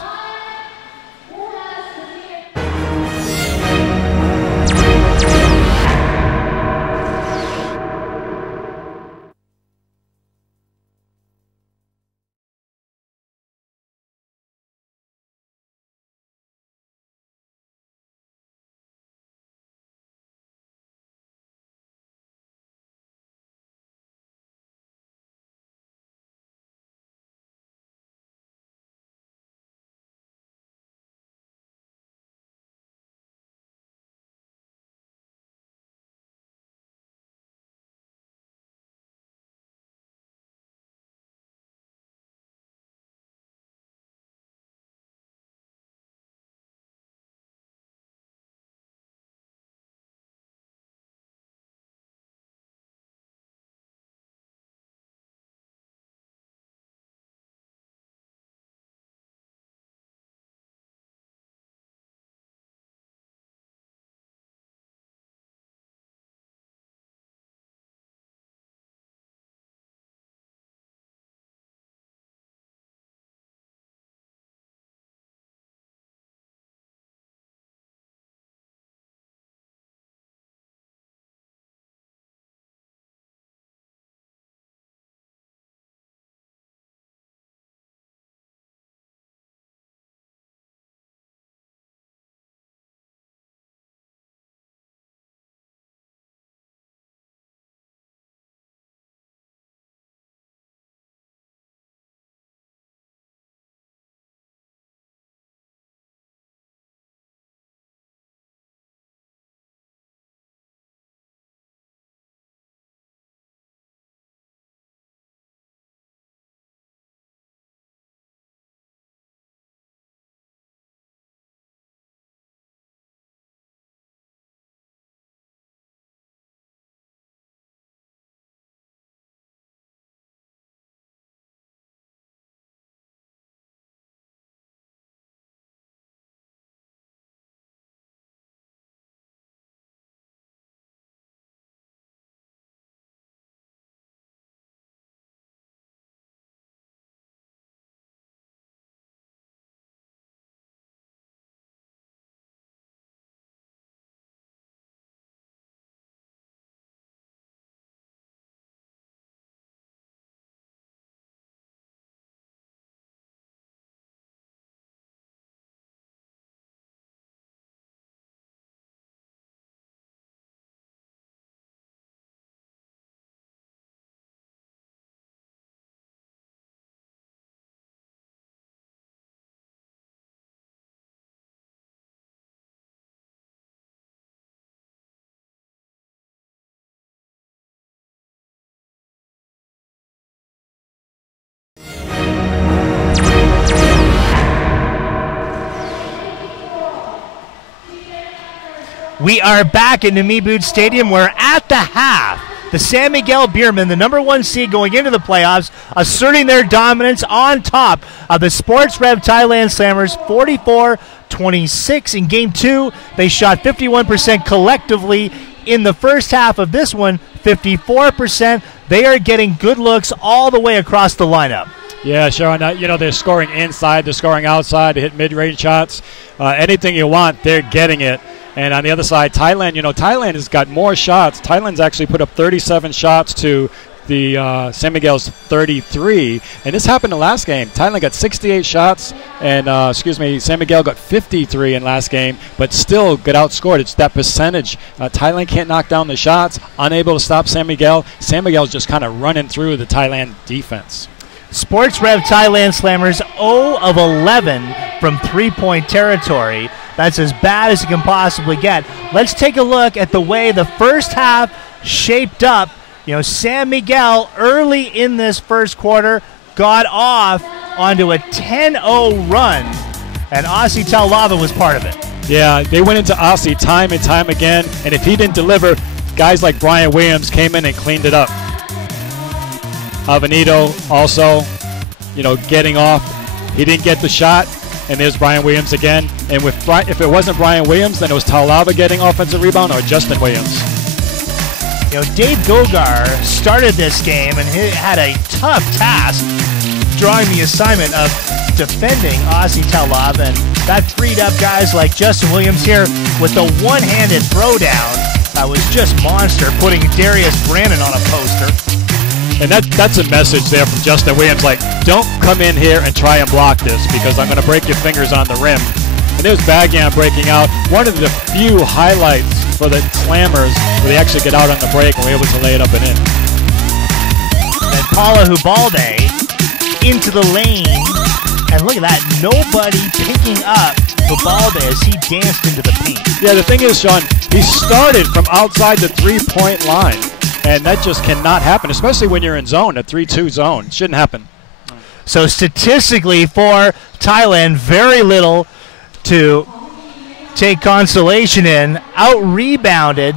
We are back in Namibud Stadium. We're at the half. The San Miguel Beermen, the #1 seed going into the playoffs, asserting their dominance on top of the Sports Rev Thailand Slammers, 44-26. In Game 2, they shot 51% collectively. In the first half of this one, 54%. They are getting good looks all the way across the lineup. Yeah, Sharon, they're scoring inside, they're scoring outside, they hit mid-range shots. Anything you want, they're getting it. And on the other side, Thailand, Thailand has got more shots. Thailand's actually put up 37 shots to the San Miguel's 33. And this happened in the last game. Thailand got 68 shots, and, San Miguel got 53 in last game, but still got outscored. It's that percentage. Thailand can't knock down the shots, unable to stop San Miguel. San Miguel's just kind of running through the Thailand defense. Sports Rev Thailand Slammers 0 of 11 from three-point territory. That's as bad as you can possibly get. Let's take a look at the way the first half shaped up. San Miguel early in this first quarter got off onto a 10-0 run, and Aussie Taulava was part of it. Yeah, they went into Aussie time and time again, and if he didn't deliver, guys like Brian Williams came in and cleaned it up. Avenito also, getting off. He didn't get the shot, and there's Brian Williams again. And if it wasn't Brian Williams, then it was Taulava getting offensive rebound or Justin Williams. Dave Gogar started this game and he had a tough task drawing the assignment of defending Aussie Taulava, and that freed up guys like Justin Williams here with the one-handed throwdown. That was just monster, putting Darius Brannon on a poster. And that's a message there from Justin Williams, like, don't come in here and try and block this because I'm going to break your fingers on the rim. And there's Bagian breaking out. One of the few highlights for the Slammers where they actually get out on the break and were able to lay it up and in. And Paula Hubalde into the lane. And look at that, nobody picking up Hubalde as he danced into the paint. Yeah, the thing is, Sean, he started from outside the three-point line. And that just cannot happen, especially when you're in zone, a 3-2 zone. It shouldn't happen. So statistically for Thailand, very little to take consolation in. Out-rebounded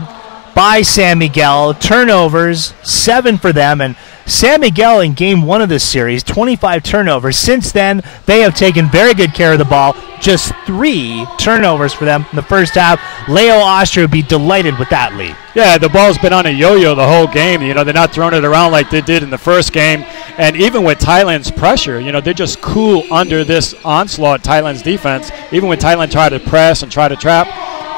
by San Miguel. Turnovers, 7 for them. And San Miguel in game 1 of this series, 25 turnovers. Since then, they have taken very good care of the ball. Just 3 turnovers for them in the first half. Leo Austria would be delighted with that lead. Yeah, the ball's been on a yo-yo the whole game. They're not throwing it around like they did in the first game. And even with Thailand's pressure, they're just cool under this onslaught, Thailand's defense. Even when Thailand tried to press and try to trap,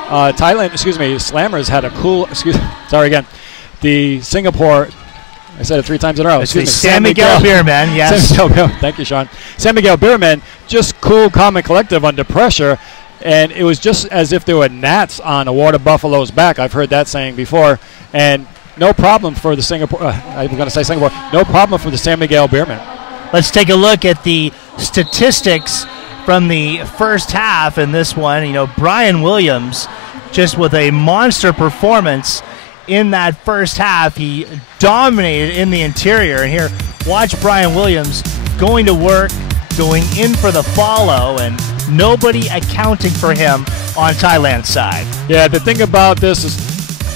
Slammers had a cool, the Singapore, I said it 3 times in a row. San Miguel Beermen, yes. Thank you, Sean. San Miguel Beermen, just cool, calm, and collective under pressure. And it was just as if there were gnats on a water buffalo's back. I've heard that saying before. And no problem for the no problem for the San Miguel Beermen. Let's take a look at the statistics from the first half in this one. Brian Williams just with a monster performance in that first half. He dominated in the interior. And here, watch Brian Williams going to work, going in for the follow, and nobody accounting for him on Thailand's side. Yeah, the thing about this is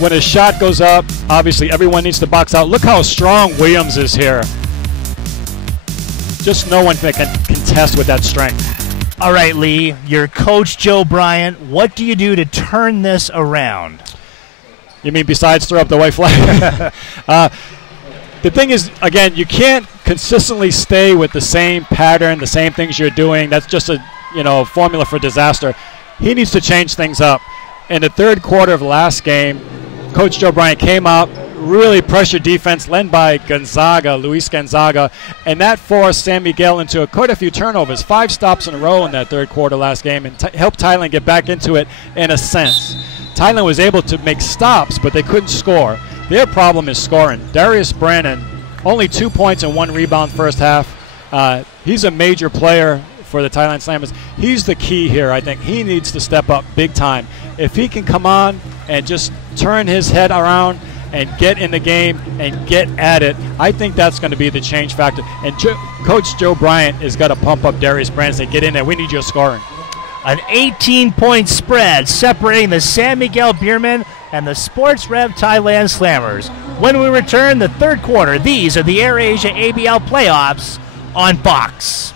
when a shot goes up, obviously everyone needs to box out. Look how strong Williams is here. Just no one can contest with that strength. All right, Lee, your coach Joe Bryant, what do you do to turn this around? You mean besides throw up the white flag? The thing is, again, you can't consistently stay with the same pattern, the same things you're doing. That's just a formula for disaster. He needs to change things up. In the third quarter of the last game, Coach Joe Bryant came out, really pressured defense led by Luis Gonzaga, and that forced San Miguel into quite a few turnovers, 5 stops in a row in that third quarter last game, and helped Thailand get back into it in a sense. Thailand was able to make stops, but they couldn't score. Their problem is scoring. Darius Brannon, only 2 points and 1 rebound first half. He's a major player for the Thailand Slammers. He's the key here, I think. He needs to step up big time. If he can come on and just turn his head around and get in the game and get at it, I think that's going to be the change factor. And Coach Joe Bryant has got to pump up Darius Brannon and say, get in there. We need your scoring. An 18-point spread separating the San Miguel Beermen and the Sports Rev Thailand Slammers. When we return the third quarter, these are the AirAsia ABL playoffs on Fox.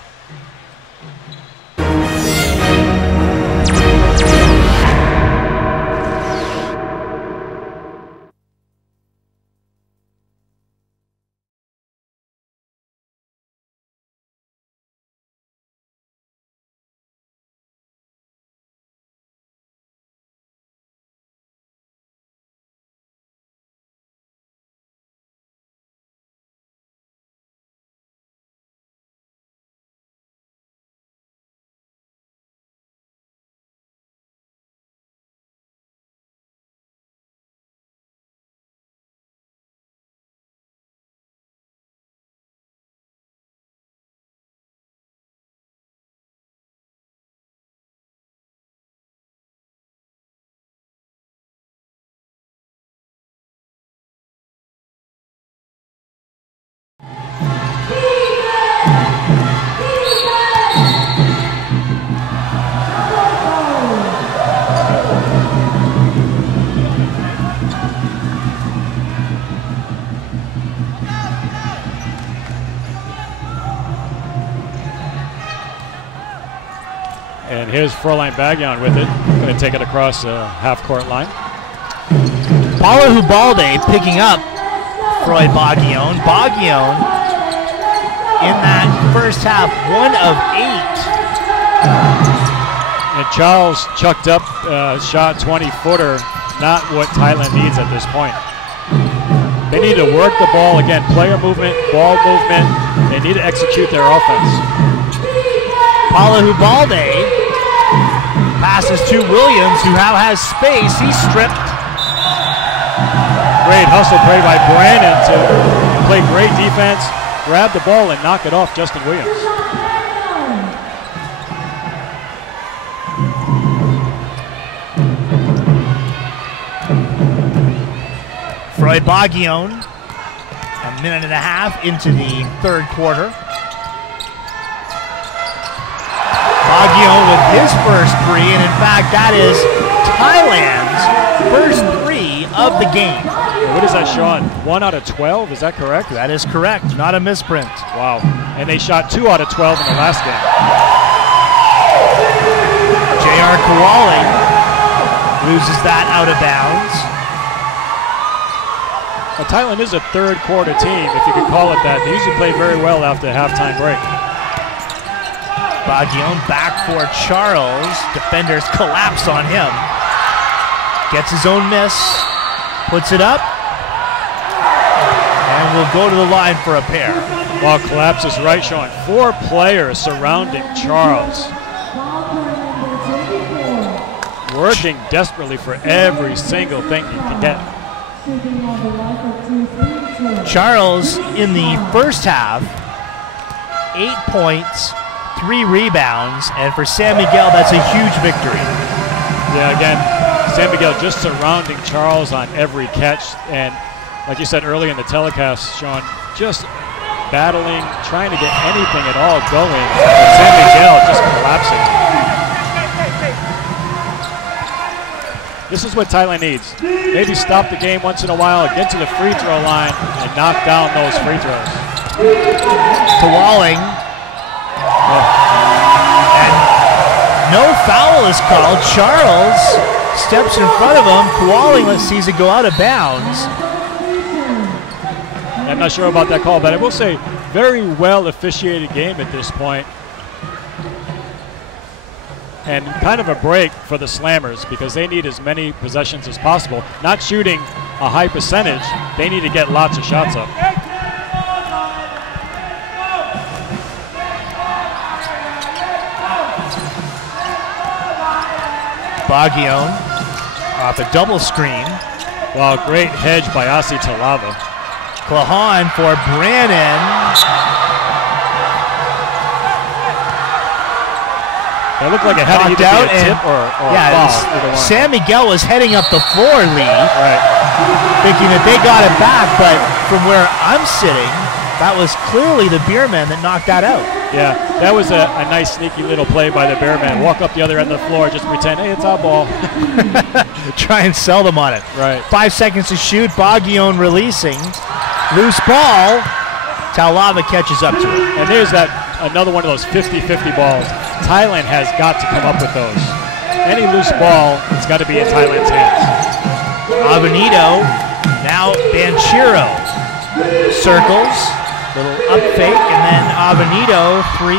And here's Fräulein Bagyan with it. Going to take it across the half-court line. Paula Hubalde picking up Freud Bagyan. Bagyan in that first half, 1 of 8. And Charles chucked up shot 20-footer, not what Thailand needs at this point. They need to work the ball again, player movement, ball movement. They need to execute their offense. Paula Hubalde passes to Williams, who now has space. He's stripped. Great hustle play by Brandon to play great defense, grab the ball and knock it off Justin Williams. Freud Bagyan, a minute and a half into the third quarter. Bagyan with his first three, and in fact, that is Thailand's first three of the game. What is that, Sean? 1 out of 12, is that correct? That is correct, not a misprint. Wow, and they shot 2 out of 12 in the last game. J.R. Kowali loses that out of bounds. Well, Thailand is a third quarter team, if you could call it that. They usually play very well after a halftime break. Bagyan back for Charles. Defenders collapse on him. Gets his own miss. Puts it up. And will go to the line for a pair. Well, collapse is right, Sean. 4 players surrounding Charles. Working desperately for every single thing he can get. Charles in the first half, 8 points, 3 rebounds, and for San Miguel, that's a huge victory. Yeah, again, San Miguel just surrounding Charles on every catch, and like you said earlier in the telecast, Sean, just battling, trying to get anything at all going, and San Miguel just collapsing. This is what Thailand needs. Maybe stop the game once in a while, get to the free throw line, and knock down those free throws. Kowali. And no foul is called. Charles steps in front of him. Kowali sees it go out of bounds. I'm not sure about that call, but I will say very well officiated game at this point. And kind of a break for the Slammers because they need as many possessions as possible. Not shooting a high percentage, they need to get lots of shots up. Bagyan off a double screen. Wow, great hedge by Asi Talava. Klahan for Brannon. It looked like it had to either be a tip or a foul. San Miguel was heading up the floor, Lee, right, thinking that they got it back, but from where I'm sitting, that was clearly the Beermen that knocked that out. Yeah, that was a nice sneaky little play by the Beermen. Walk up the other end of the floor, just pretend, hey, it's our ball. Try and sell them on it. Right. 5 seconds to shoot. Baguion releasing. Loose ball. Taulava catches up to it. And there's another one of those 50-50 balls. Thailand has got to come up with those. Any loose ball, it's got to be in Thailand's hands. Avenito, now Banchero. Circles, little up fake, and then Avenito, 3.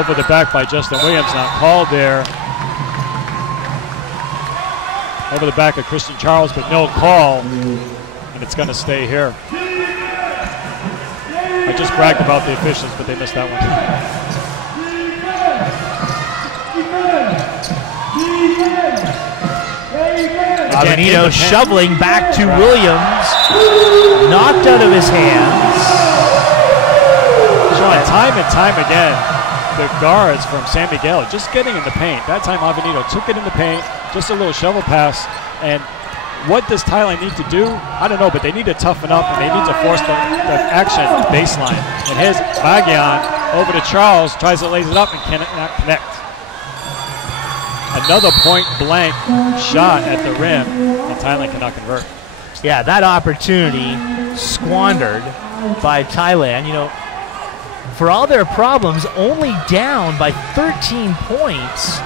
Over the back by Justin Williams, not called there. Over the back of Christian Charles, but no call. And it's going to stay here. I just bragged about the officials, but they missed that one. Avenito shoveling back to Williams. Knocked out of his hands. Sean, time and time again, the guards from San Miguel just getting in the paint. That time Avenito took it in the paint, just a little shovel pass. And what does Thailand need to do? I don't know, but they need to toughen up and they need to force the action baseline. And here's Baguion over to Charles, tries to lace it up and cannot connect. Another point-blank shot at the rim, and Thailand cannot convert. Yeah, that opportunity squandered by Thailand. You know, for all their problems, only down by 13 points.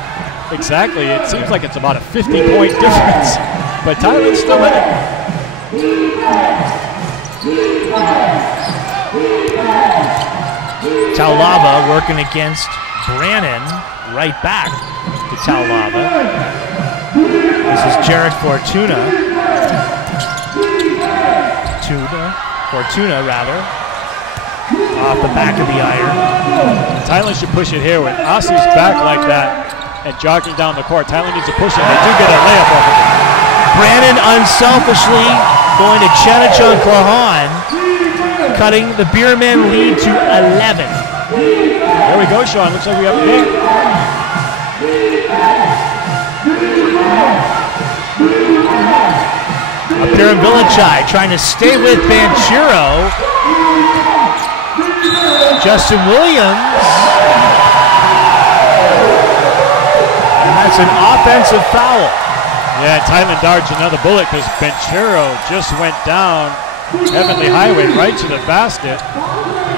Exactly. It seems like it's about a 50-point difference, but Thailand's still in it. Taulava working against Brannon, right back to Taulava. This is Jared Fortuna. Fortuna, rather. Off the back of the iron. Thailand should push it here. When Asi's back like that and jogging down the court, Thailand needs to push it. They do get a layup off of it. Brannon unselfishly going to Chanachon Klahan, cutting the Beermen lead to 11. There we go, Sean. Looks like we have a game. Up here in Villachai, trying to stay with Banchero. Justin Williams. And that's an offensive foul. Yeah, Thailand dodged another bullet because Banchero just went down Heavenly Highway right to the basket.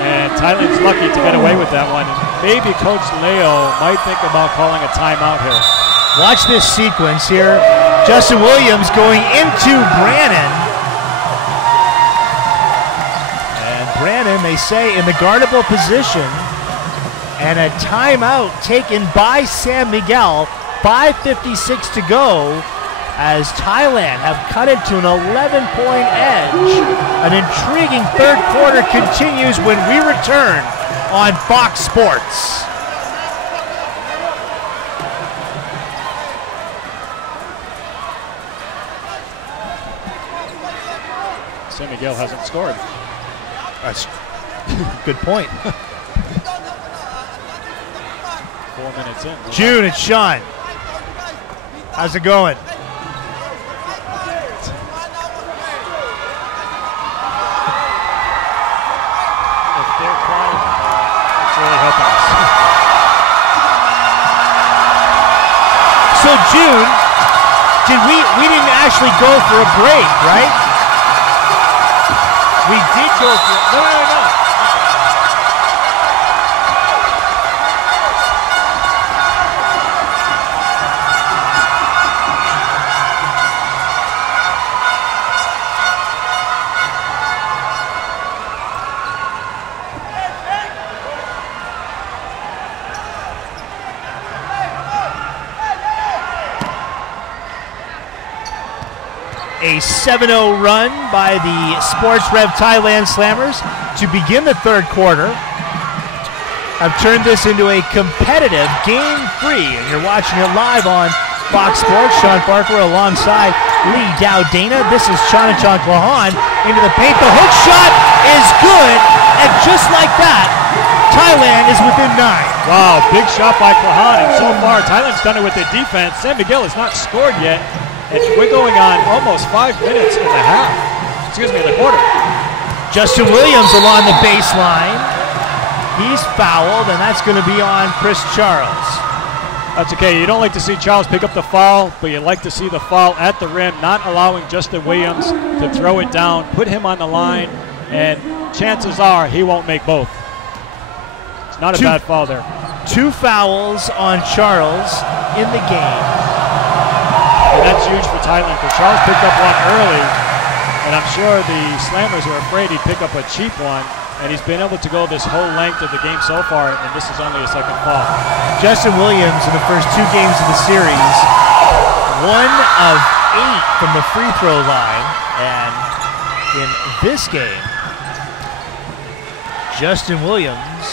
And Thailand's lucky to get away with that one. And maybe Coach Leo might think about calling a timeout here. Watch this sequence here. Justin Williams going into Brannon. And Brannon, they say, in the guardable position. And a timeout taken by San Miguel. 5:56 to go as Thailand have cut it to an 11-point edge. An intriguing third quarter continues when we return on Fox Sports. San Miguel hasn't scored. That's good point. 4 minutes in. June, it's Sean. How's it going? If they're quiet, it's really helping us. So June, we didn't actually go for a break, right? We did go for no. A 7-0 run by the Sports Rev Thailand Slammers to begin the third quarter. I've turned this into a competitive Game 3, and you're watching it live on Fox Sports. Sean Farquhar alongside Lee Dowdana. This is Chanachon Klahan into the paint. The hook shot is good, and just like that, Thailand is within 9. Wow, big shot by Klahan, and so far Thailand's done it with their defense. San Miguel has not scored yet. And we're going on almost 5 minutes in the half. Excuse me, in the quarter. Justin Williams along the baseline. He's fouled, and that's going to be on Chris Charles. That's okay. You don't like to see Charles pick up the foul, but you like to see the foul at the rim, not allowing Justin Williams to throw it down, put him on the line, and chances are he won't make both. It's not a bad foul there. 2 fouls on Charles in the game. And that's huge for Thailand because Charles picked up one early, and I'm sure the Slammers were afraid he'd pick up a cheap one, and he's been able to go this whole length of the game so far, and this is only a second foul. Justin Williams in the first 2 games of the series, 1 of 8 from the free throw line, and in this game, Justin Williams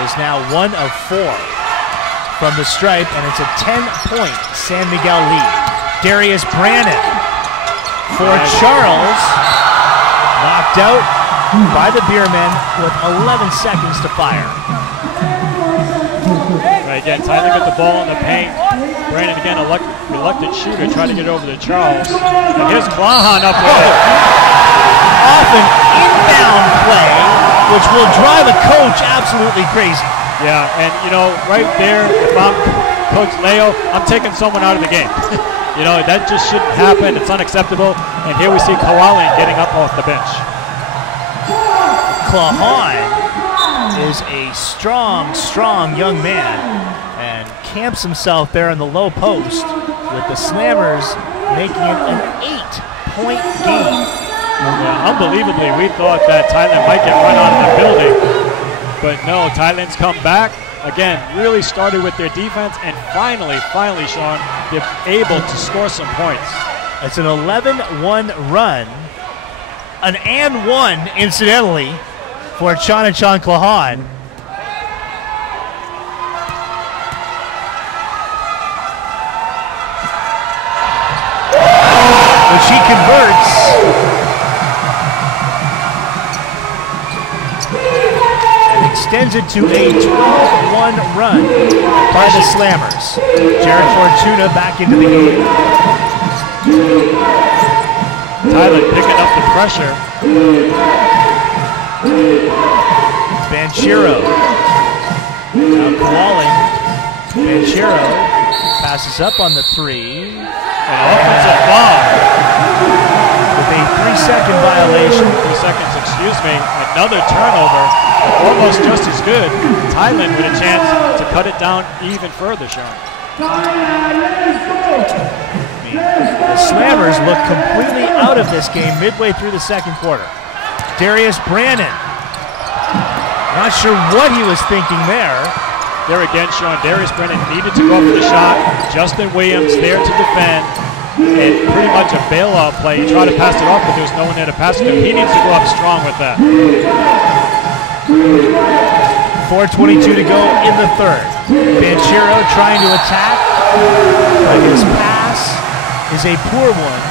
is now 1 of 4 from the stripe, and it's a 10-point San Miguel lead. Darius Brannon for Charles, knocked out by the Beermen with 11 seconds to fire. Right, again, Thailand got the ball in the paint. Brandon, again, a reluctant shooter, trying to get over to Charles. And here's Klahan up with it. Off an inbound play, which will drive a coach absolutely crazy. Yeah, and, you know, right there, if I'm Coach Leo, I'm taking someone out of the game. You know, that just shouldn't happen. It's unacceptable. And here we see Kowalin getting up off the bench. Klahan is a strong, strong young man and camps himself there in the low post with the Slammers making it an 8-point game. Yeah, unbelievably, we thought that Thailand might get run out of the building. But no, Thailand's come back. Again, really started with their defense, and finally, Sean, they're able to score some points. It's an 11-1 run, an and 1, incidentally, for Chanachan Klahan. Which he converts. Extends it to a 12-1 run by the Slammers. Jared Fortuna back into the game. Thailand picking up the pressure. Banchero. Now Kowalin. Banchero passes up on the 3. An offensive foul. With a 3-second violation. 3 seconds, excuse me. Another turnover. Almost just as good. Thailand with a chance to cut it down even further, Sean. The Slammers look completely out of this game midway through the second quarter. Darius Brannon. Not sure what he was thinking there. There again, Sean, Darius Brannon needed to go for the shot. Justin Williams there to defend. And pretty much a bailout play. He tried to pass it off, but there's no one there to pass it to. He needs to go up strong with that. 4:22 to go in the third. Banchero trying to attack, but his pass is a poor one.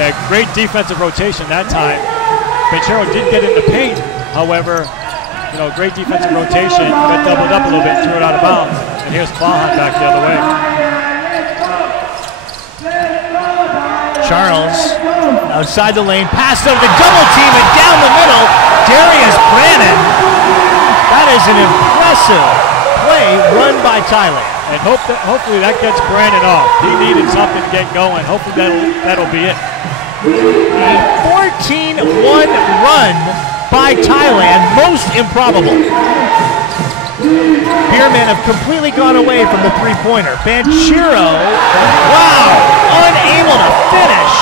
Yeah, great defensive rotation that time. Banchero did get in the paint, however, you know, great defensive rotation. Got doubled up a little bit and threw it out of bounds. And here's Klahan back the other way. Charles outside the lane, passed over the double team and down the middle. Darius Brannon. That is an impressive play run by Thailand. And hopefully that gets Brandon off. He needed something to get going. Hopefully that'll be it. A 14-1 run by Thailand, most improbable. Beermen have completely gone away from the three-pointer. Banchero, wow, unable to finish.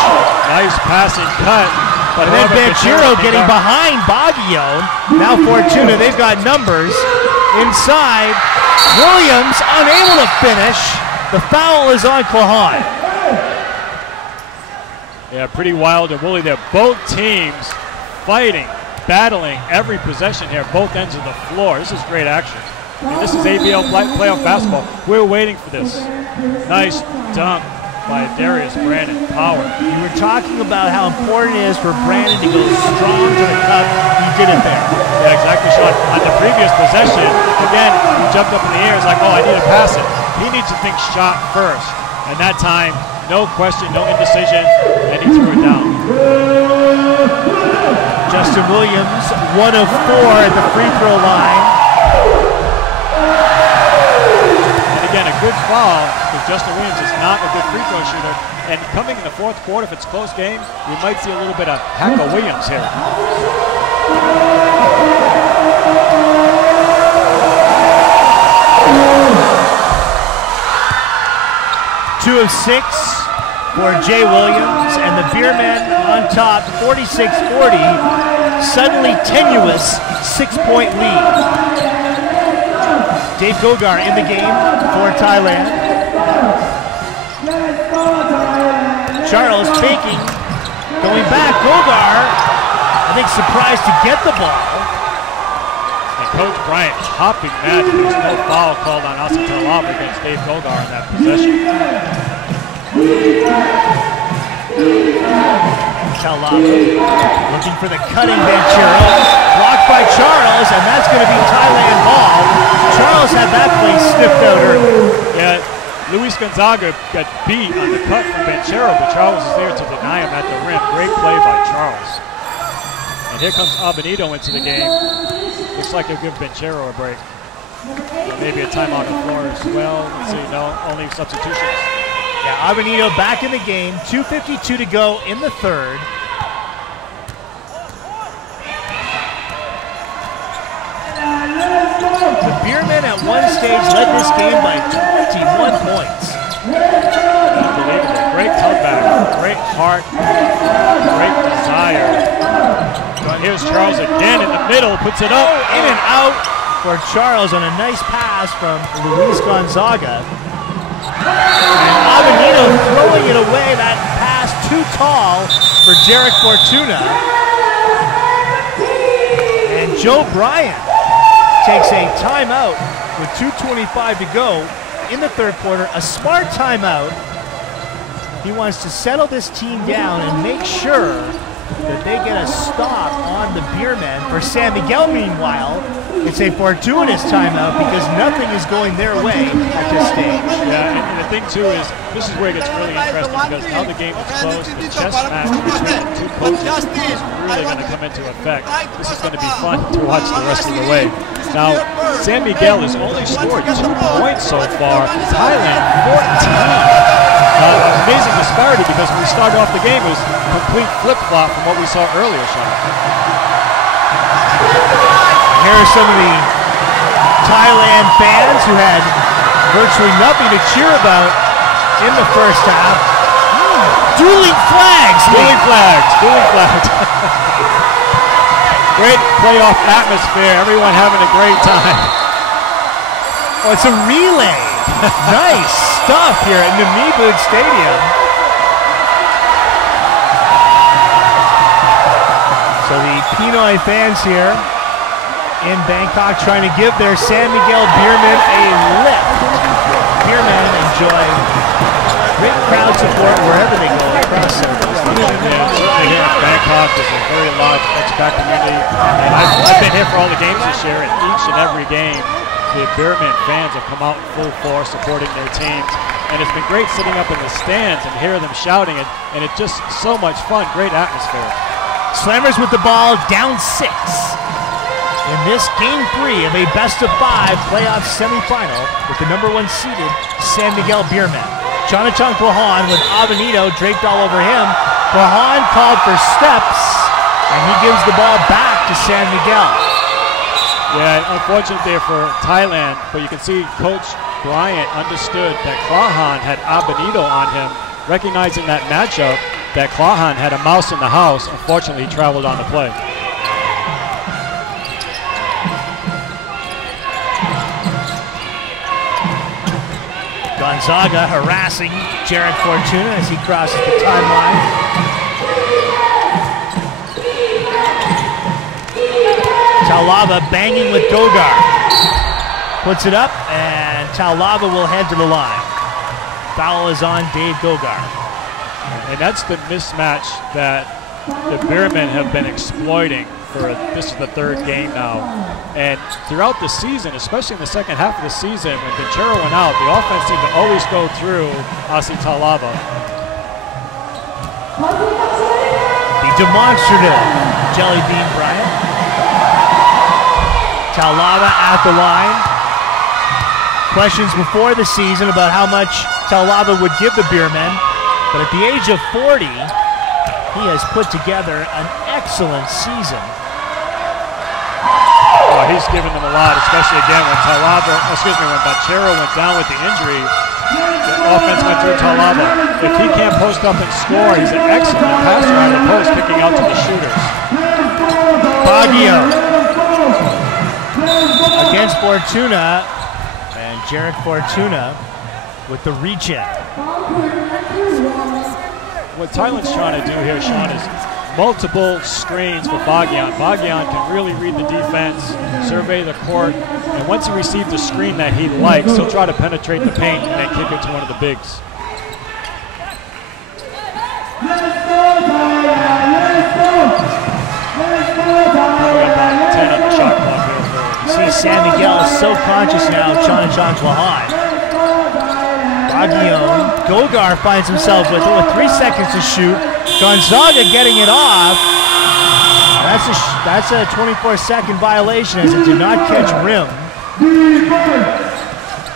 Nice passing cut. And then Banchero getting behind Baguio. Now Fortuna, they've got numbers. Inside, Williams unable to finish. The foul is on Klahan. Yeah, pretty wild and woolly there. Both teams fighting, battling every possession here, both ends of the floor. This is great action. I mean, this is ABL playoff basketball. We're waiting for this. Nice dunk by Darius Brannon. Power. You were talking about how important it is for Brannon to go strong to the cup. He did it there. Yeah, exactly, Sean. On the previous possession, again, he jumped up in the air. It's like, oh, I need to pass it. He needs to think shot first. And that time, no question, no indecision, and he threw it down. Justin Williams, 1 of 4 at the free throw line. foul because Justin Williams is not a good free throw shooter. And coming in the fourth quarter, if it's a close game, we might see a little bit of Hacker Williams here. 2 of 6 for Jay Williams, and the Beermen on top, 46-40. Suddenly tenuous 6-point lead. Dave Gogar in the game for Thailand. Charles faking, going back. Gogar, I think, surprised to get the ball. And Coach Bryant hopping mad. There's no foul called on Asi Talava against Dave Gogar in that possession. Talava looking for the cutting Banchero. Blocked by Charles, and that's going to be Thailand ball. Charles had that play sniffed out early. Yeah, Luis Gonzaga got beat on the cut from Banchero, but Charles is there to deny him at the rim. Great play by Charles. And here comes Abenido into the game. Looks like he'll give Banchero a break. Maybe a timeout on the floor as well. Let's see, no, only substitutions. Yeah, Abenido back in the game. 2:52 to go in the third. The Beermen at one stage led this game by 21 points. Unbelievable. Great comeback, great heart, great desire. But here's Charles again in the middle, puts it up. In and out for Charles on a nice pass from Luis Gonzaga. And Abenido throwing it away. That pass too tall for Jarek Fortuna. And Joe Bryant takes a timeout with 2:25 to go in the third quarter. A smart timeout. He wants to settle this team down and make sure that they get a stop on the Beermen. For San Miguel, meanwhile, it's a fortuitous timeout because nothing is going their way at this stage. Yeah, and the thing too is, this is where it gets really interesting because now the game is close. The chess match between the two coaches is really going to come into effect. This is going to be fun to watch the rest of the way. Now, San Miguel has only scored 2 points so far. Thailand, 14. Amazing disparity because when we started off the game, it was a complete flip-flop from what we saw earlier, Sean. Here are some of the Thailand fans who had virtually nothing to cheer about in the first half. Dueling flags! Dueling flags! Dueling flags! Great playoff atmosphere. Everyone having a great time. Oh, it's a relay. Nice stuff here at Namibud Stadium. So the Pinoy fans here in Bangkok trying to give their San Miguel Beermen a lift. Beermen enjoy great crowd support wherever they go across the Yeah, certainly here in Bangkok, there's a very large expat community. And I've been here for all the games this year, and each and every game, the Beermen fans have come out in full force supporting their teams. And it's been great sitting up in the stands and hearing them shouting, and it's just so much fun, great atmosphere. Slammers with the ball, down 6 in this game 3 of a best-of-5 playoff semifinal with the number 1 seeded San Miguel Beermen. Jonathan Grahan with Abenido draped all over him. Grahan called for steps, and he gives the ball back to San Miguel. Yeah, unfortunate there for Thailand, but you can see Coach Bryant understood that Klahan had Abenido on him, recognizing that matchup, that Klahan had a mouse in the house. Unfortunately, he traveled on the play. Gonzaga harassing Jarek Fortuna as he crosses the timeline. Talava banging with Gogar. Puts it up, and Talava will head to the line. Foul is on Dave Gogar. And that's the mismatch that the Beermen have been exploiting for this is the 3rd game now. And throughout the season, especially in the second half of the season, when Banchero went out, the offense seemed to always go through Asi Talava. The demonstrative Jelly Bean Bryant. Talava at the line. Questions before the season about how much Taulava would give the Beermen, but at the age of 40, he has put together an excellent season. Oh, he's given them a lot, especially again when when Banchero went down with the injury. The offense went through Taulava. If he can't post up and score, he's an excellent passer out of the post, kicking out to the shooters. Baguio against Fortuna, and Jarek Fortuna with the reach-in. What Thailand's trying to do here, Sean, is multiple screens for Baguian. Baguian can really read the defense, survey the court, and once he receives a screen that he likes, he'll try to penetrate the paint and then kick it to one of the bigs. About 10 on the shot clock here. You see San Miguel is so conscious now of Chonachan Klahan. Baguion, Gogar finds himself with 3 seconds to shoot. Gonzaga getting it off. That's a 24-second violation as it did not catch rim.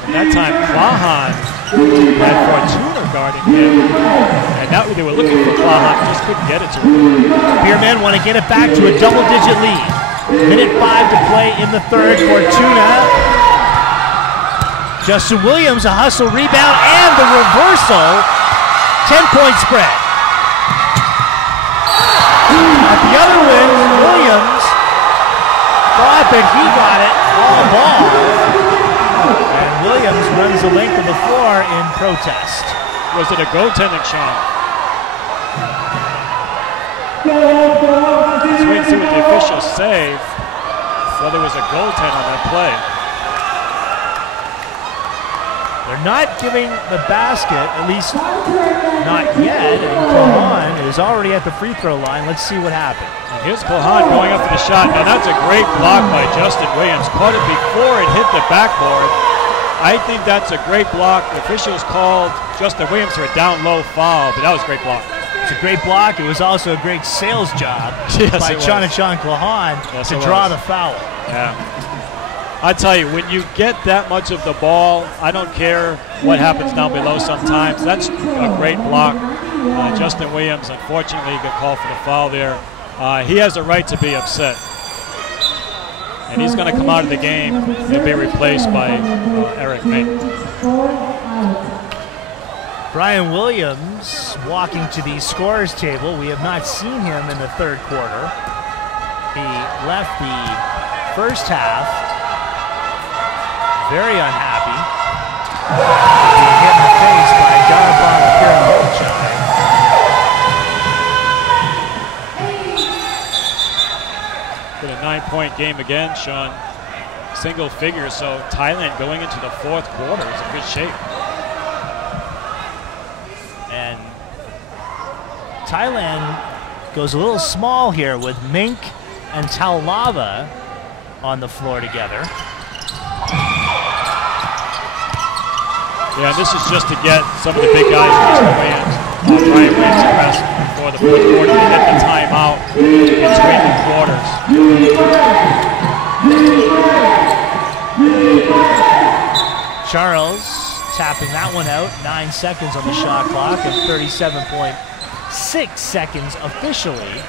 And that time, Klahan had Fortuna guarding him. And now they were looking for Klahan, just couldn't get it to him. Beermen want to get it back to a double-digit lead. Minute 5 to play in the third. Fortuna. Justin Williams, a hustle rebound, and the reversal. 10-point spread. At the other wing, Williams thought that he got it all ball. And Williams runs the length of the floor in protest. Was it a goaltending, Sean? Let's wait and see what the officials say. Whether it was a goaltend on that play. They're not giving the basket, at least not yet, and Klahan is already at the free throw line. Let's see what happens. And here's Klahan going up for the shot. Now that's a great block by Justin Williams. Caught it before it hit the backboard. I think that's a great block. The officials called Justin Williams for a down low foul, but that was a great block. It's a great block. It was also a great sales job by Chonachan Klahan to draw the foul. Yeah. I tell you, when you get that much of the ball, I don't care what happens down below sometimes. That's a great block. Justin Williams, unfortunately, got called for the foul there. He has a right to be upset. And he's going to come out of the game and be replaced by Eric May. Brian Williams walking to the scorer's table. We have not seen him in the third quarter. He left the first half very unhappy. Being hit in the face by Darabon Kiran. With a 9-point game again, Sean. Single figure, so Thailand going into the fourth quarter is in good shape. And Thailand goes a little small here with Mink and Taulava on the floor together. Yeah, this is just to get some of the big guys, Brian Williams pressed before the fourth quarter. They hit the timeout between the quarters. Charles tapping that one out. 9 seconds on the shot clock and 37.6 seconds officially.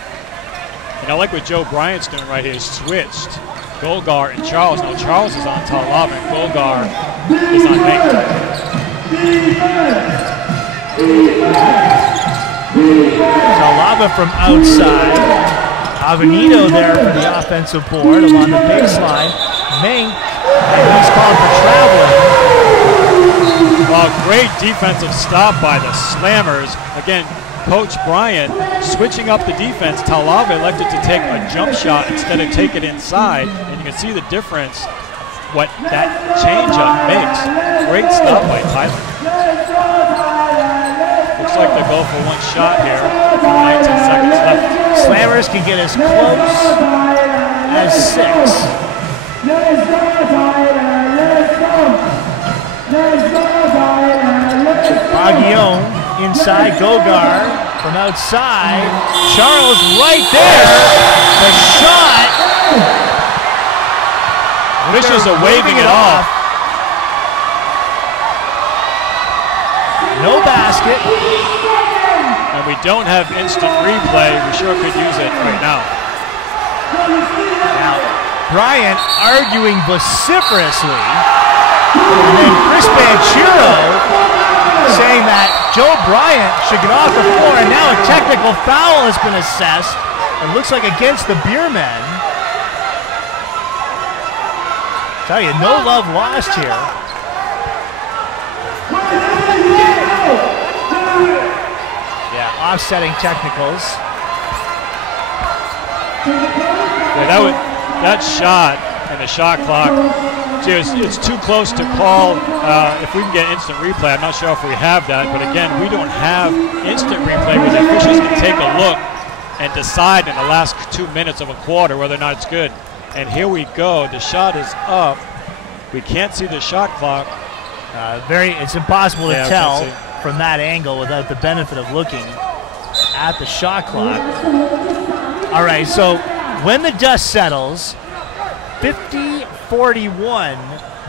And I like what Joe Bryant's doing right here. Switched Golgar and Charles. Now Charles is on Taulava and Golgar is on Mink. Taulava from outside. Avenito there for the offensive board along the baseline. Mink, and he's called for traveling. Well, great defensive stop by the Slammers. Again, Coach Bryant switching up the defense. Taulava elected to take a jump shot instead of take it inside, and you can see the difference what that changeup makes. Great stop by Thailand. Looks like they go for one shot here. 19 seconds left. Slammers can get as close as 6. Baguion inside, Gogar from outside. Charles right there. The shot. Officials are waving it off. No basket. And we don't have instant replay. We sure could use it right now. Now, Bryant arguing vociferously. And then Chris Banchero saying that Joe Bryant should get off the floor. And now a technical foul has been assessed. It looks like against the Beermen. Tell you, no love lost here. Yeah, offsetting technicals. Yeah, that shot and the shot clock, it's too close to call. If we can get instant replay, I'm not sure if we have that, but again, we don't have instant replay where the officials can take a look and decide in the last 2 minutes of a quarter whether or not it's good. And here we go. The shot is up. We can't see the shot clock. It's impossible to tell from that angle without the benefit of looking at the shot clock. All right, so when the dust settles, 50-41,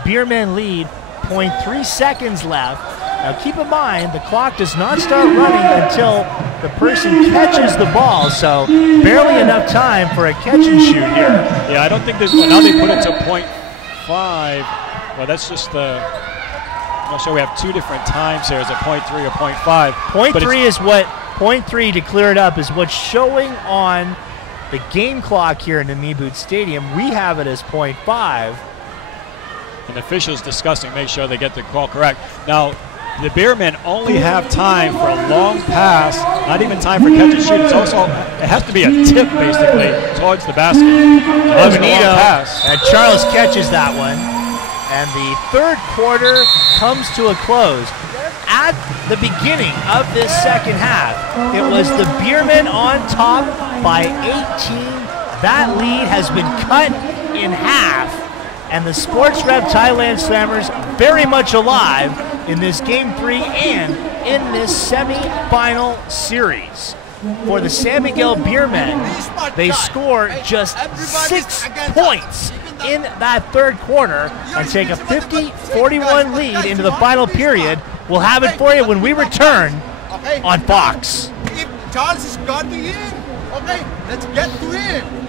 Beermen lead, 0.3 seconds left. Now keep in mind, the clock does not start running until the person catches the ball, so barely enough time for a catch and shoot here. Yeah, I don't think there's, now they put it to 0.5. Well, that's just the, I'm not sure, we have two different times here. Is it 0.3 or 0.5? 0.3 is what, 0.3 to clear it up is what's showing on the game clock here in the Namibu Stadium. We have it as 0.5. And officials discussing, make sure they get the call correct. Now, the Beermen only have time for a long pass, not even time for catch and shoot. It's also, it has to be a tip, basically, towards the basket. And Charles catches that one. And the third quarter comes to a close. At the beginning of this second half, it was the Beermen on top by 18. That lead has been cut in half. And the Sports Rev Thailand Slammers very much alive in this Game 3 and in this semi-final series. For the San Miguel Beermen, they score just 6 points in that third quarter and take a 50-41 lead into the final period. We'll have it for you when we return on Fox. If Charles has got the in, okay, let's get to him.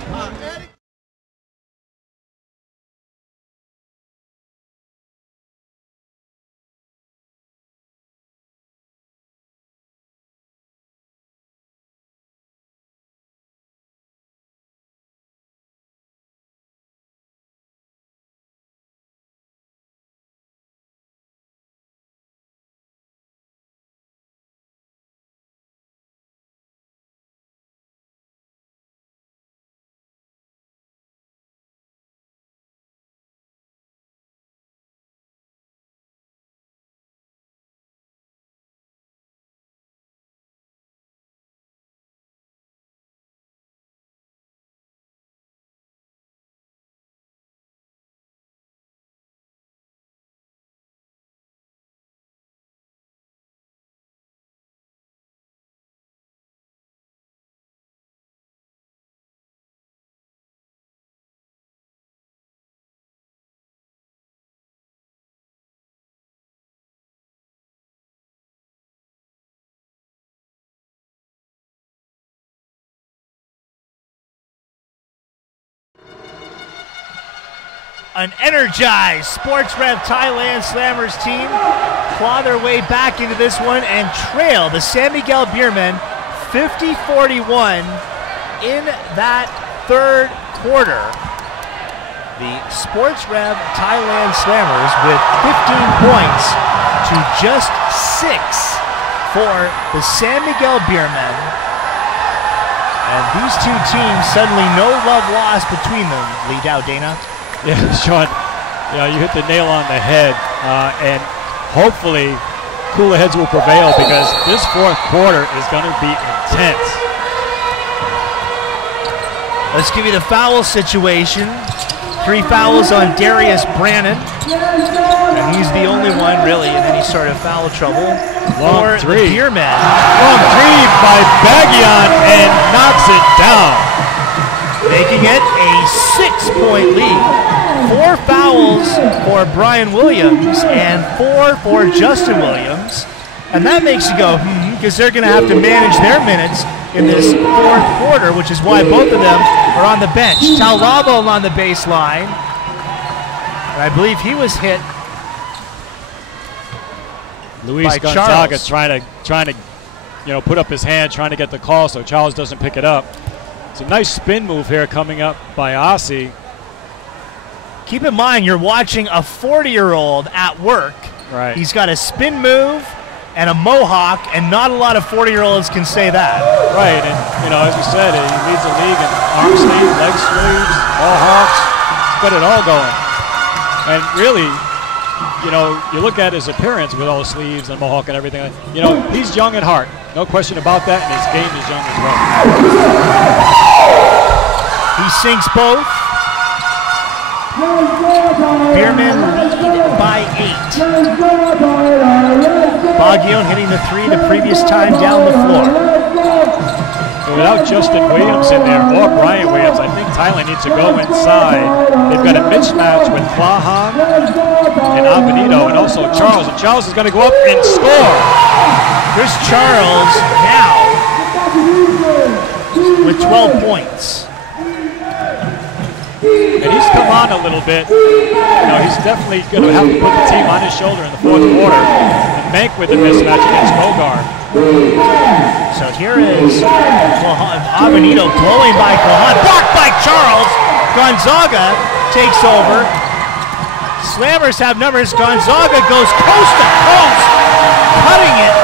An energized Sports Rev Thailand Slammers team claw their way back into this one and trail the San Miguel Beermen 50-41 in that third quarter. The Sports Rev Thailand Slammers with 15 points to just 6 for the San Miguel Beermen. And these two teams, suddenly no love lost between them. Lee Dow, Dana. Yeah, Sean, you hit the nail on the head, and hopefully cooler heads will prevail because this fourth quarter is going to be intense. Let's give you the foul situation. 3 fouls on Darius Brannon, and he's the only one really in any sort of foul trouble. Long for three. The Beermen. Long three by Bagian and knocks it down. Making it a 6-point lead. 4 fouls for Brian Williams and 4 for Justin Williams. And that makes you go, because they're going to have to manage their minutes in this fourth quarter, which is why both of them are on the bench. Taulavo on the baseline. And I believe he was hit. Luis Gonzaga trying to put up his hand, trying to get the call so Charles doesn't pick it up. It's a nice spin move here coming up by Asi. Keep in mind, you're watching a 40-year-old at work. Right. He's got a spin move and a mohawk, and not a lot of 40-year-olds can say that. Right, and as we said, he leads the league in arm sleeves, leg sleeves, mohawks. He's got it all going. And really, you look at his appearance with all the sleeves and mohawk and everything. He's young at heart. No question about that, and his game is young as well. He sinks both. Beermen lead by 8. Baguion hitting the 3 the previous time down the floor. Without Justin Williams in there, or Brian Williams, I think Thailand needs to go inside. They've got a mismatch with Klahan and Avenito, and also Charles. And Charles is going to go up and score. Chris Charles now with 12 points. And he's come on a little bit. He's definitely going to have to put the team on his shoulder in the fourth quarter and bank with the mismatch against Gogar. So here is Avenito blowing by Klahan, blocked by Charles. Gonzaga takes over. Slammers have numbers. Gonzaga goes coast to coast, cutting it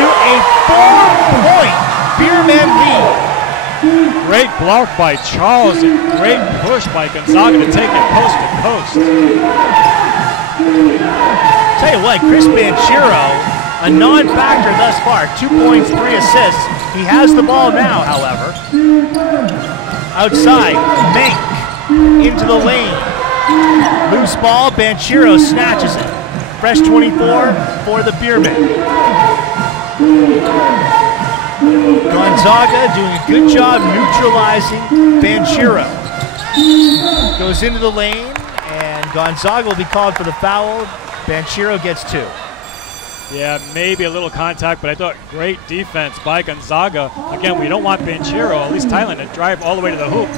to a 4-point Beermen lead. Great block by Charles and great push by Gonzaga to take it coast to coast. Tell you what, Chris Banchero, a non-factor thus far, 2 points, 3 assists. He has the ball now, however. Outside, Mank into the lane. Loose ball, Banchero snatches it. Fresh 24 for the Beermen. Gonzaga doing a good job neutralizing Banchero. Goes into the lane, and Gonzaga will be called for the foul. Banchero gets 2. Yeah, maybe a little contact, but I thought great defense by Gonzaga. Again, we don't want Banchero, at least Thailand, to drive all the way to the hoop.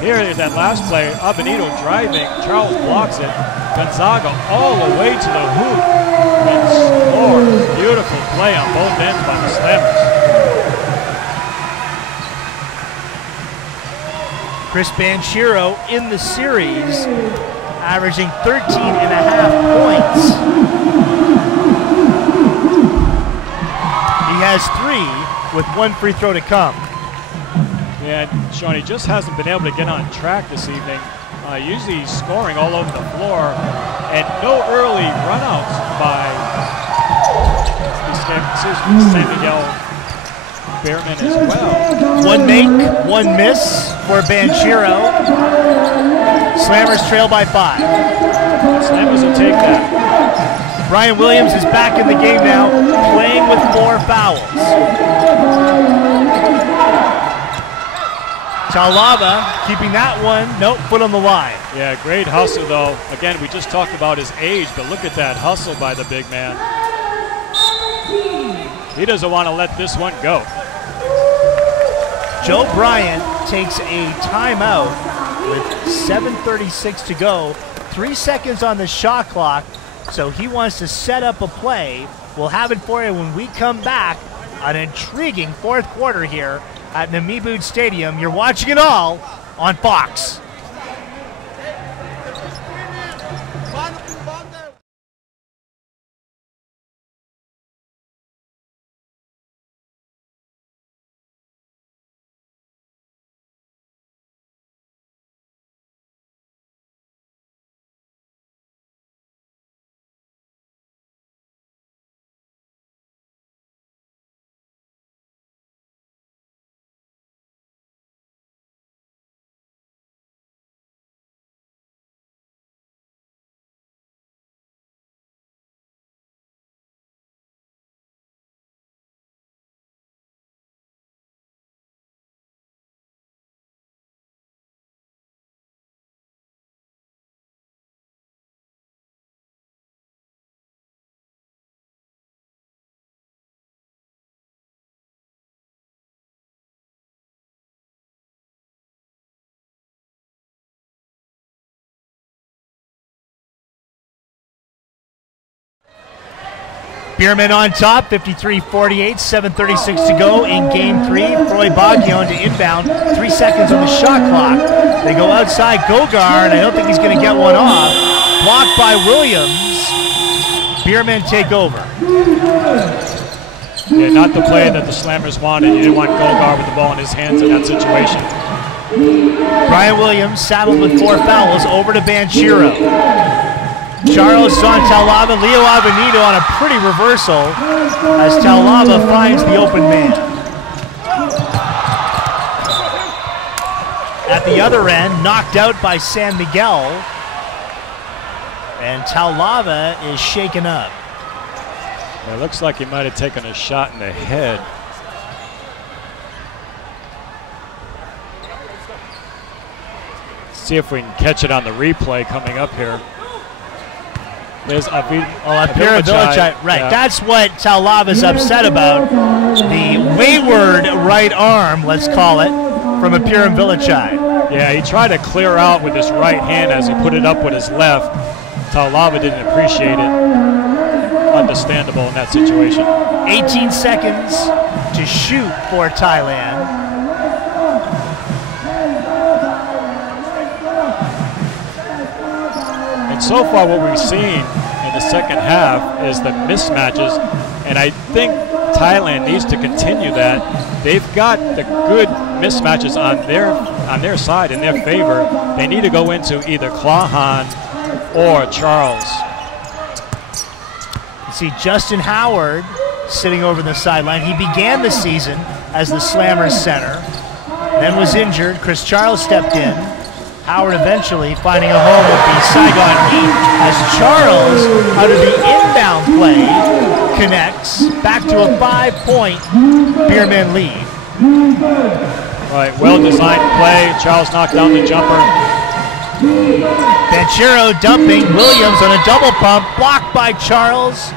Here is that last play. Avenito driving. Charles blocks it. Gonzaga all the way to the hoop and scores. Beautiful play on both ends by the Slammers. Chris Banchero in the series, averaging 13.5 points. He has 3 with 1 free throw to come. Yeah, Sean, he just hasn't been able to get on track this evening. Usually he's scoring all over the floor, and no early runouts by San Miguel Beermen as well. 1 make, 1 miss for Banchero. Slammers trail by 5. Slammers will take that. Brian Williams is back in the game now, playing with 4 fouls. Taulava keeping that one. Nope, foot on the line. Yeah, great hustle though. Again, we just talked about his age, but look at that hustle by the big man. He doesn't want to let this one go. Joe Bryant takes a timeout with 7:36 to go. 3 seconds on the shot clock, so he wants to set up a play. We'll have it for you when we come back. An intriguing fourth quarter here at Namibud Stadium. You're watching it all on Fox. Beermen on top, 53-48, 7:36 to go in game 3. Froy Baguion to inbound, 3 seconds on the shot clock. They go outside Gogar, and I don't think he's going to get one off. Blocked by Williams. Beermen take over. Yeah, not the play that the Slammers wanted. You didn't want Gogar with the ball in his hands in that situation. Brian Williams saddled with 4 fouls over to Banchero. Charles on Taulava, Leo Avenito on a pretty reversal as Taulava finds the open man. At the other end, knocked out by San Miguel, and Taulava is shaken up. It looks like he might have taken a shot in the head. See if we can catch it on the replay coming up here. There's Apira Villachai. Right, yeah. That's what Taulava's upset about. The wayward right arm, let's call it, from Apira Villachai. Yeah, he tried to clear out with his right hand as he put it up with his left. Taulava didn't appreciate it. Understandable in that situation. 18 seconds to shoot for Thailand. And so far what we've seen in the second half is the mismatches, and I think Thailand needs to continue that. They've got the good mismatches on their side, in their favor. They need to go into either Klahan or Charles. You see Justin Howard sitting over the sideline. He began the season as the Slammers center, then was injured. Chris Charles stepped in. Howard eventually finding a home with the Saigon Heat as Charles, out of the inbound play, connects back to a 5-point Beermen lead. Right, well-designed play. Charles knocked down the jumper. Banchero dumping Williams on a double pump, blocked by Charles.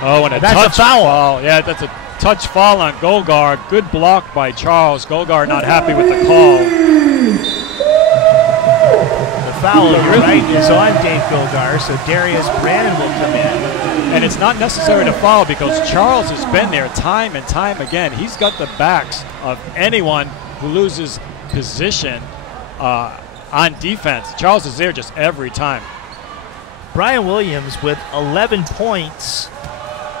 Oh, and that's a foul. Yeah, that's a touch foul on Gogar. Good block by Charles. Gogar not happy with the call. Foul, you're right, is on Dave Gogar, so Darius Brannon will come in. And it's not necessary to foul because Charles has been there time and time again. He's got the backs of anyone who loses position on defense. Charles is there just every time. Brian Williams with 11 points,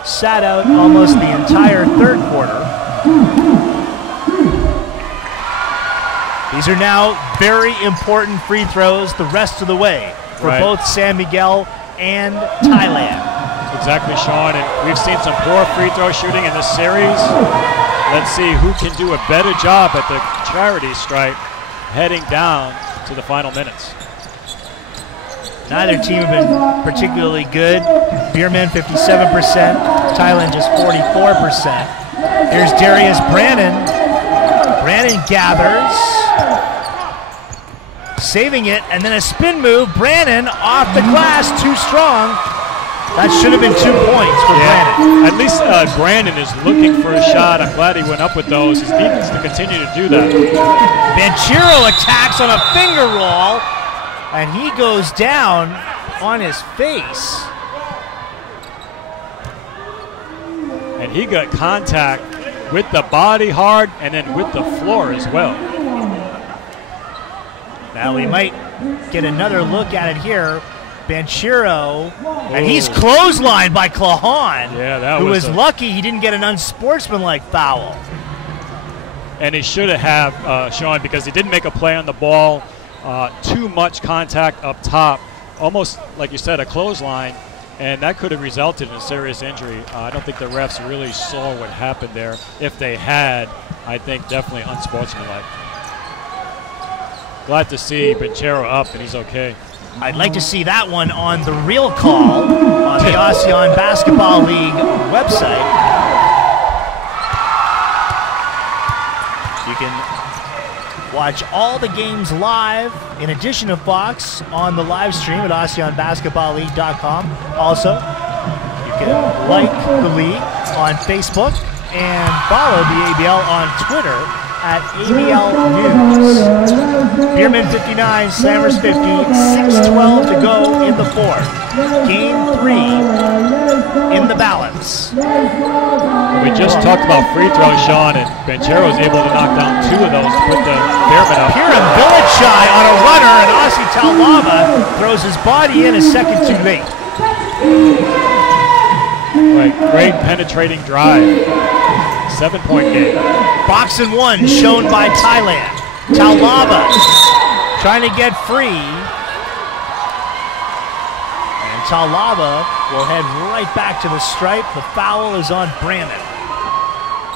sat out almost the entire third quarter. These are now very important free throws the rest of the way for both San Miguel and Thailand. Exactly, Sean. And we've seen some poor free throw shooting in this series. Let's see who can do a better job at the charity stripe heading down to the final minutes. Neither team have been particularly good. Beermen 57%, Thailand just 44%. Here's Darius Brannon. Brannon gathers. Saving it, and then a spin move. Brannon off the glass, too strong. That should have been 2 points for Brannon. At least Brannon is looking for a shot. I'm glad he went up with those. He needs to continue to do that. Banchero attacks on a finger roll, and he goes down on his face. And he got contact with the body hard and then with the floor as well. Now we might get another look at it here. Banchero, and he's clotheslined by Klahan, who was lucky he didn't get an unsportsmanlike foul. And he should have, Sean, because he didn't make a play on the ball. Too much contact up top, almost like you said, a clothesline, and that could have resulted in a serious injury. I don't think the refs really saw what happened there. If they had, I think definitely unsportsmanlike. Glad to see Banchero up and he's okay. I'd like to see that one on the real call on the ASEAN Basketball League website. You can watch all the games live in addition to Fox on the live stream at ASEANBasketballLeague.com. Also, you can like the league on Facebook and follow the ABL on Twitter at ABL News. Beermen 59, Slammers 50, 6:12 to go in the fourth. Game 3 in the balance. We just talked about free throws, Sean, and Banchero was able to knock down 2 of those to put the Beermen up. Piran Villachai on a runner, and Aussie Taulava throws his body in a second too late. Right, great penetrating drive. 7-point game. Box and 1 shown by Thailand. Taulava trying to get free. And Taulava will head right back to the stripe. The foul is on Brandon.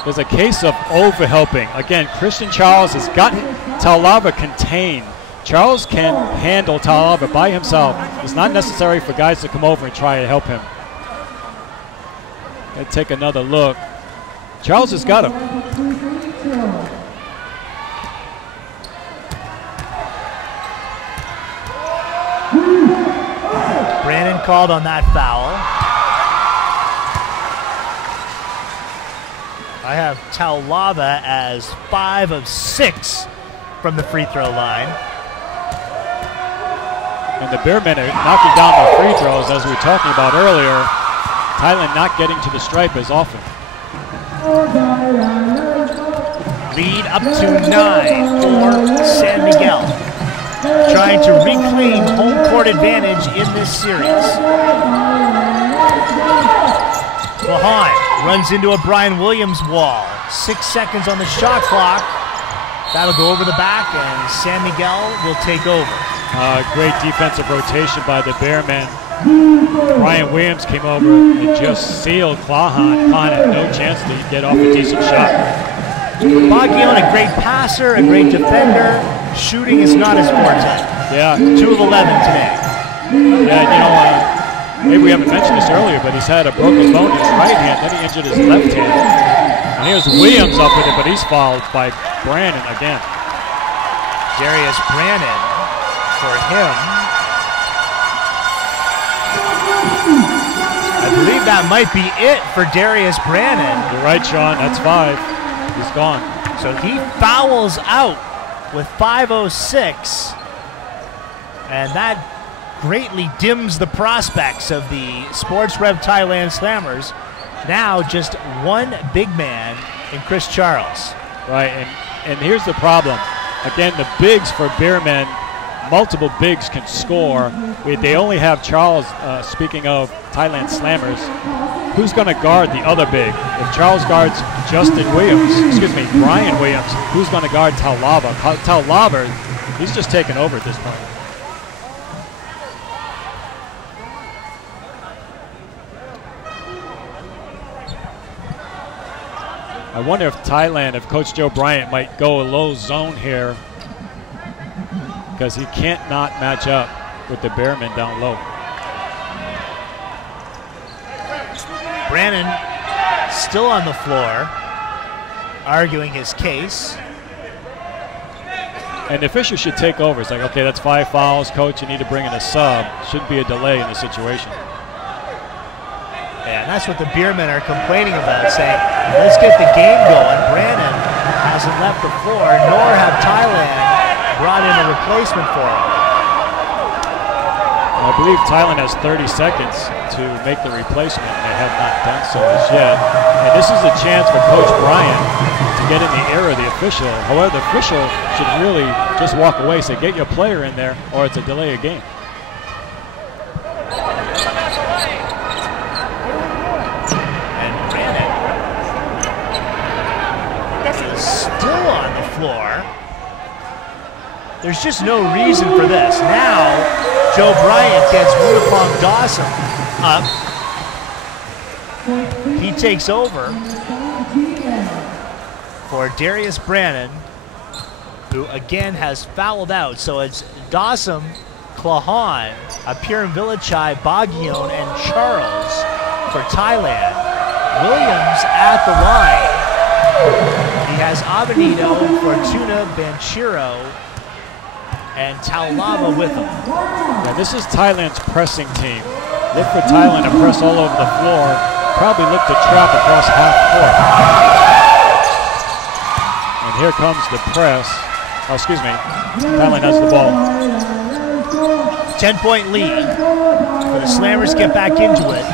There's a case of overhelping. Again, Christian Charles has got Taulava contained. Charles can handle Taulava by himself. It's not necessary for guys to come over and try to help him. Let's take another look. Charles has got him. Brandon called on that foul. I have Taulava as 5 of 6 from the free throw line. And the Beermen are knocking down the free throws, as we were talking about earlier. Thailand not getting to the stripe as often. Lead up to 9 for San Miguel. Trying to reclaim home court advantage in this series. Lahan runs into a Brian Williams wall. 6 seconds on the shot clock. That'll go over the back, and San Miguel will take over. Great defensive rotation by the Beermen. Brian Williams came over and just sealed Clahan. Clahan had no chance to get off a decent shot. Baguion, a great passer, a great defender. Shooting is not his forte. Yeah. 2 of 11 today. Yeah, you know, maybe we haven't mentioned this earlier, but he's had a broken bone in his right hand, then he injured his left hand. And here's Williams up with it, but he's fouled by Brandon again. Darius Brandon for him. I believe that might be it for Darius Brandon. You're right, Sean. That's 5. He's gone. So he fouls out with 5:06, and that greatly dims the prospects of the Sports Rev Thailand Slammers. Now just one big man in Chris Charles. Right, and here's the problem. Again, the bigs for Beermen, multiple bigs can score. They only have Charles, speaking of Thailand Slammers, who's going to guard the other big? If Charles guards Brian Williams, who's going to guard Taulava? Taulava, he's just taken over at this point. I wonder if Thailand, if Coach Joe Bryant might go a low zone here, because he can't not match up with the Beermen down low. Brandon still on the floor, arguing his case. And the official should take over. It's like, okay, that's 5 fouls. Coach, you need to bring in a sub. Shouldn't be a delay in the situation. Yeah, and that's what the Beermen are complaining about, saying, let's get the game going. Brandon hasn't left the floor, nor have Thailand brought in a replacement for him. I believe Thailand has 30 seconds to make the replacement. They have not done so as yet. And this is a chance for Coach Bryant to get in the ear of the official. However, the official should really just walk away, say, get your player in there, or it's a delay of game. And Brandon is still on the floor. There's just no reason for this. Now, Joe Bryant gets Wunapong Dawson up. He takes over for Darius Brandon, who again has fouled out. So it's Dawson, Clahan, Piran Villachai, Baguion, and Charles for Thailand. Williams at the line. He has Avenito, Fortuna, Banchero, and Taulava with him. Yeah, this is Thailand's pressing team. Look for Thailand to press all over the floor. Probably look to trap across half court. And here comes the press. Oh, excuse me. Thailand has the ball. 10-point lead. But the Slammers get back into it.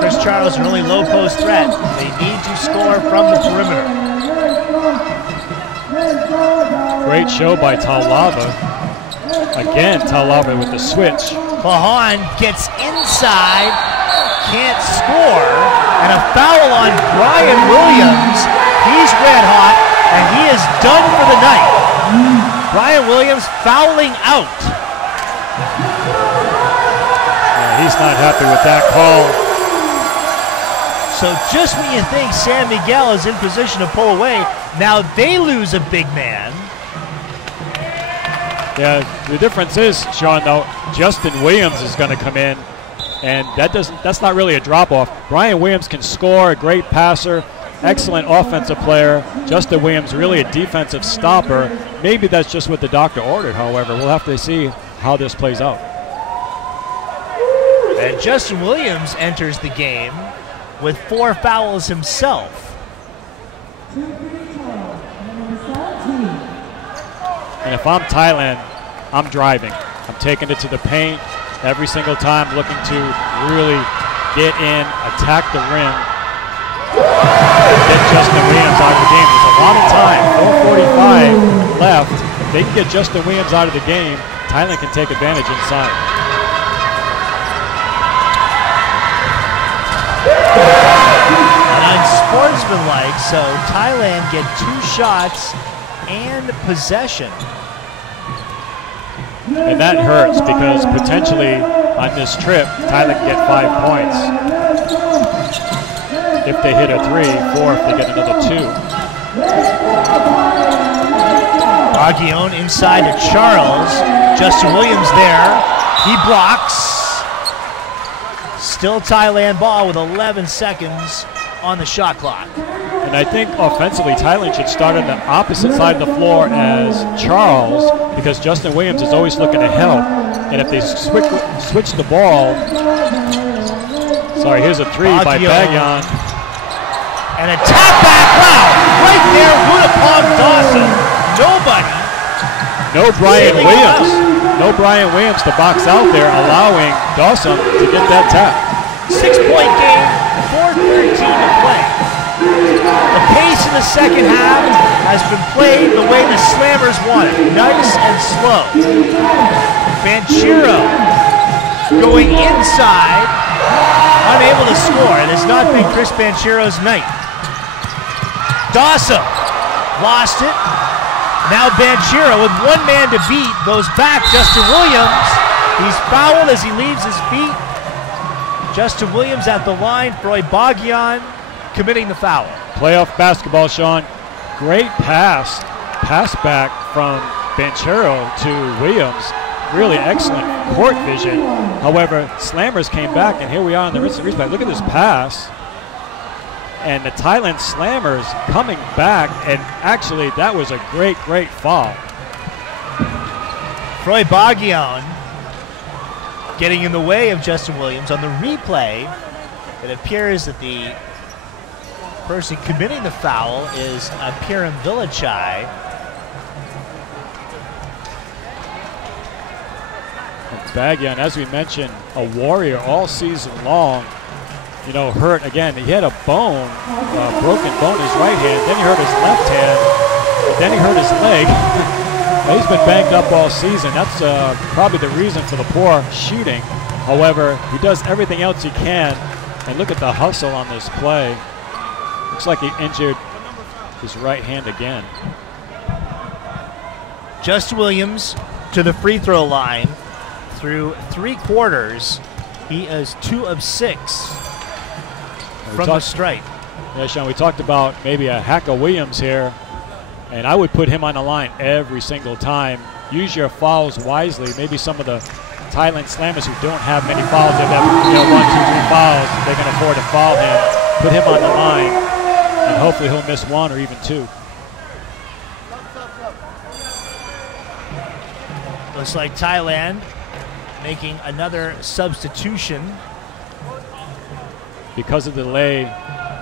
Chris Charles, an only low post threat. They need to score from the perimeter. Great show by Taulava. Again, Taulava with the switch. Pahan gets inside, can't score, and a foul on Brian Williams. He's red hot, and he is done for the night. Brian Williams fouling out. He's not happy with that call. So just when you think San Miguel is in position to pull away, now they lose a big man. Yeah, the difference is, Sean, though, Justin Williams is going to come in, and that's not really a drop-off. Brian Williams can score, a great passer, excellent offensive player. Justin Williams really a defensive stopper. Maybe that's just what the doctor ordered, however. We'll have to see how this plays out. And Justin Williams enters the game with 4 fouls himself. And if I'm Thailand, I'm driving. I'm taking it to the paint every single time, looking to really get in, attack the rim, get Justin Williams out of the game. There's a lot of time, 4:45 left. If they can get Justin Williams out of the game, Thailand can take advantage inside. And unsportsmanlike, so Thailand get 2 shots and possession. And that hurts because potentially on this trip, Thailand can get 5 points. If they hit a 3, 4 if they get another 2. Aguillon inside to Charles. Justin Williams there. He blocks. Still Thailand ball with 11 seconds on the shot clock. And I think offensively, Thailand should start on the opposite side of the floor as Charles, because Justin Williams is always looking to help. And if they switch the ball, sorry, here's a 3 by Bagyan. And a tap back, wow, right there, Woodapong Dawson. Nobody. No Brian Williams. No Brian Williams to box out there, allowing Dawson to get that tap. 6-point game, 4:13 to play. The pace in the second half has been played the way the Slammers want it, nice and slow. Banchero going inside, unable to score. It has not been Chris Banchero's night. Dawson lost it. Now Banchero with 1 man to beat goes back. Justin Williams, he's fouled as he leaves his feet. Justin Williams at the line. Freud Bagyan committing the foul. Playoff basketball, Sean. Great pass back from Banchero to Williams. Really excellent court vision. However, Slammers came back, and here we are on the instant replay. Look at this pass. And the Thailand Slammers coming back, and actually that was a great foul. Freud Bagyan getting in the way of Justin Williams. On the replay, it appears that the person committing the foul is Piram Villachai. Bagyan, as we mentioned, a warrior all season long. You know, hurt again. He had a bone, broken bone in his right hand. Then he hurt his left hand. Then he hurt his leg. He's been banged up all season. That's probably the reason for the poor shooting. However, he does everything else he can. And look at the hustle on this play. Looks like he injured his right hand again. Justin Williams to the free throw line through 3 quarters. He is 2 of 6 from the stripe. Yeah, Sean, we talked about maybe a hack of Williams here, and I would put him on the line every single time. Use your fouls wisely. Maybe some of the Thailand Slammers who don't have many fouls, they have 1, 2, 3 fouls, they can afford to foul him. Put him on the line, and hopefully he'll miss 1 or even 2. Looks like Thailand making another substitution. Because of the delay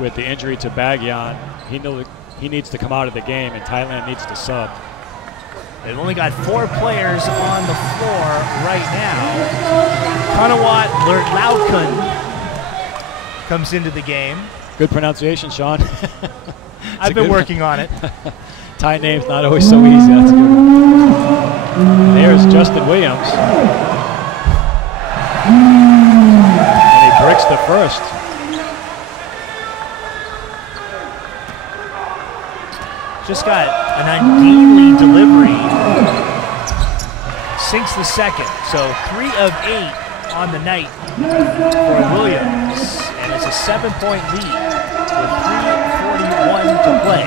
with the injury to Bagyan, he needs to come out of the game, and Thailand needs to sub. They've only got 4 players on the floor right now. Kanawat Lertlaukun comes into the game. Good pronunciation, Sean. I've been working on it. Thai name's not always so easy. That's good. And there's Justin Williams. And he breaks the first. Just got an ungainly delivery. Sinks the second. So 3 of 8 on the night for Williams. And it's a 7-point lead with 3:41 to play.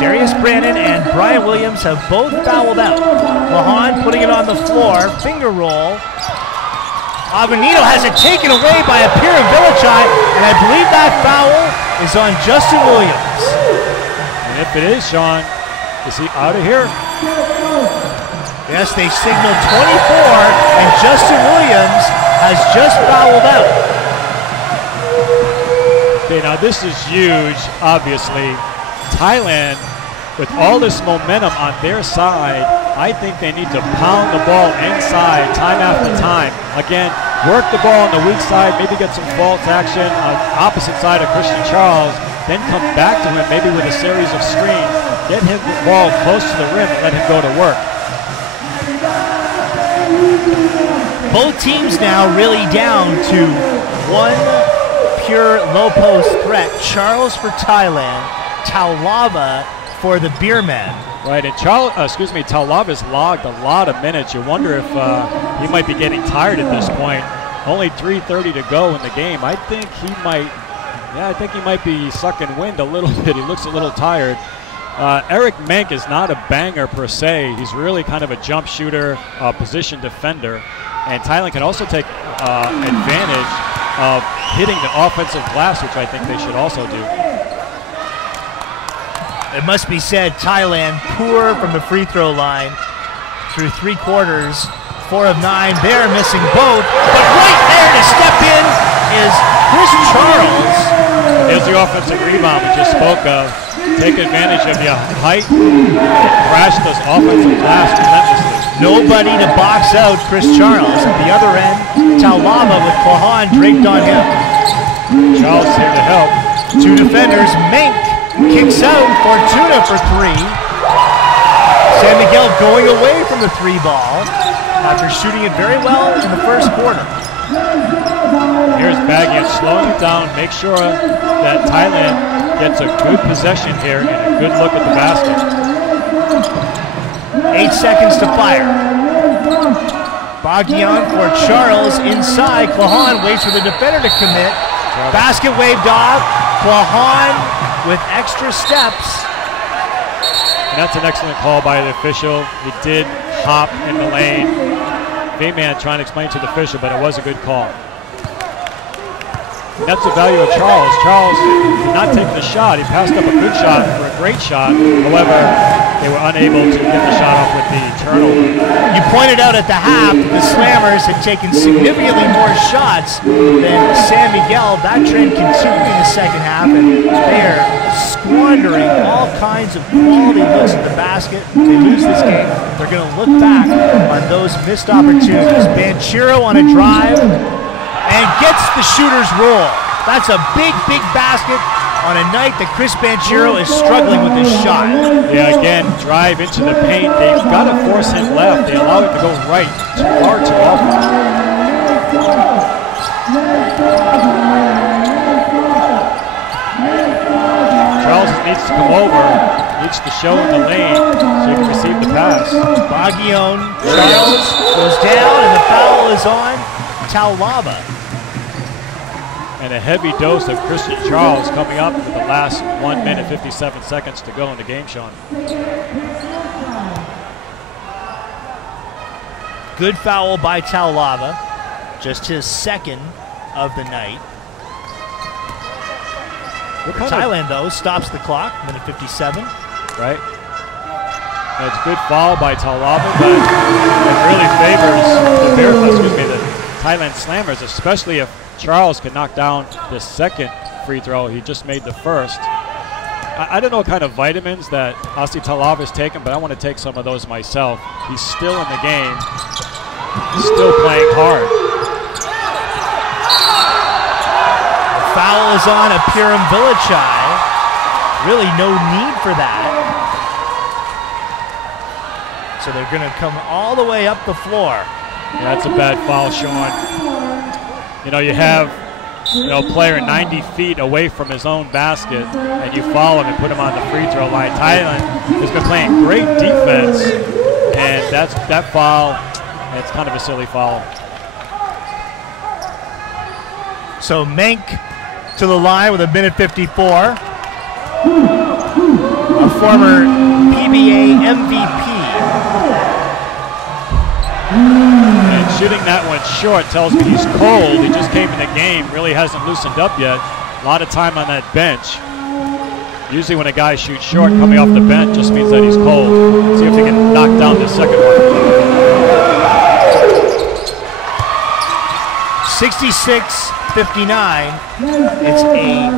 Darius Brannon and Brian Williams have both fouled out. Lahan putting it on the floor. Finger roll. Avenito has it taken away by a pair of Vilichai, and I believe that foul is on Justin Williams. And if it is, Sean, is he out of here? Yes, they signal 24, and Justin Williams has just fouled out. Okay, now this is huge, obviously. Thailand, with all this momentum on their side, I think they need to pound the ball inside time after time. Again, work the ball on the weak side, maybe get some false action on the opposite side of Christian Charles, then come back to him maybe with a series of screens, get him the ball close to the rim and let him go to work. Both teams now really down to one pure low post threat. Charles for Thailand, Taulava for the Beermen. Right, and Taulava's logged a lot of minutes. You wonder if he might be getting tired at this point. Only 3:30 to go in the game. I think he might be sucking wind a little bit. He looks a little tired. Eric Menk is not a banger per se. He's really kind of a jump shooter, position defender. And Thailand can also take advantage of hitting the offensive glass, which I think they should also do. It must be said, Thailand poor from the free throw line through 3 quarters, 4 of 9. They're missing both, but right there to step in is Chris Charles. Here's the offensive rebound we just spoke of. Take advantage of the height, crash those offensive glass relentlessly. Nobody to box out Chris Charles. At the other end, Taulava with Klahan draped on him. Charles here to help. 2 defenders. Menk kicks out. Fortuna for 3. San Miguel going away from the 3 ball after shooting it very well in the first quarter. Here's Baguette slowing it down. Make sure that Thailand gets a good possession here and a good look at the basket. 8 seconds to fire. Baguette for Charles inside. Klahan waits for the defender to commit. Basket waved off. Klahan with extra steps. And that's an excellent call by the official. He did hop in the lane. V-Man trying to explain to the official, but it was a good call. And that's the value of Charles. Charles did not take the shot. He passed up a good shot for a great shot. However, they were unable to get the shot off with the turnover. You pointed out at the half that the Slammers had taken significantly more shots than San Miguel. That trend continued in the second half, and they are squandering all kinds of quality looks at the basket. They lose this game. They're going to look back on those missed opportunities. Banchero on a drive and gets the shooter's roll. That's a big, big basket on a night that Chris Banchero is struggling with his shot. Yeah, again, drive into the paint. They've got to force him left. They allow him to go right far too often. Charles needs to come over, needs to show in the lane so he can receive the pass. Baguette, Charles goes down, and the foul is on Taulava. And a heavy dose of Christian Charles coming up with the last 1 minute 57 seconds to go in the game, Sean. Good foul by Taulava, just his second of the night. Thailand, though, stops the clock, minute 57. Right. And it's a good foul by Taulava, but it really favors the Thailand Slammers, especially if Charles can knock down the second free throw. He just made the first. I don't know what kind of vitamins that Asti Taulava is taking, but I want to take some of those myself. He's still in the game. He's still playing hard. foul is on Apiram Vilichai. Really no need for that. So they're going to come all the way up the floor. Yeah, that's a bad foul, Sean. You know, you have a player 90 feet away from his own basket, and you foul him and put him on the free throw line. Thailand has been playing great defense, and that foul, it's kind of a silly foul. So Menk to the line with 1:54. A former PBA MVP. And shooting that one short tells me he's cold. He just came in the game, really hasn't loosened up yet. A lot of time on that bench. Usually when a guy shoots short coming off the bench just means that he's cold. See if they can knock down this second one. 66-59. It's a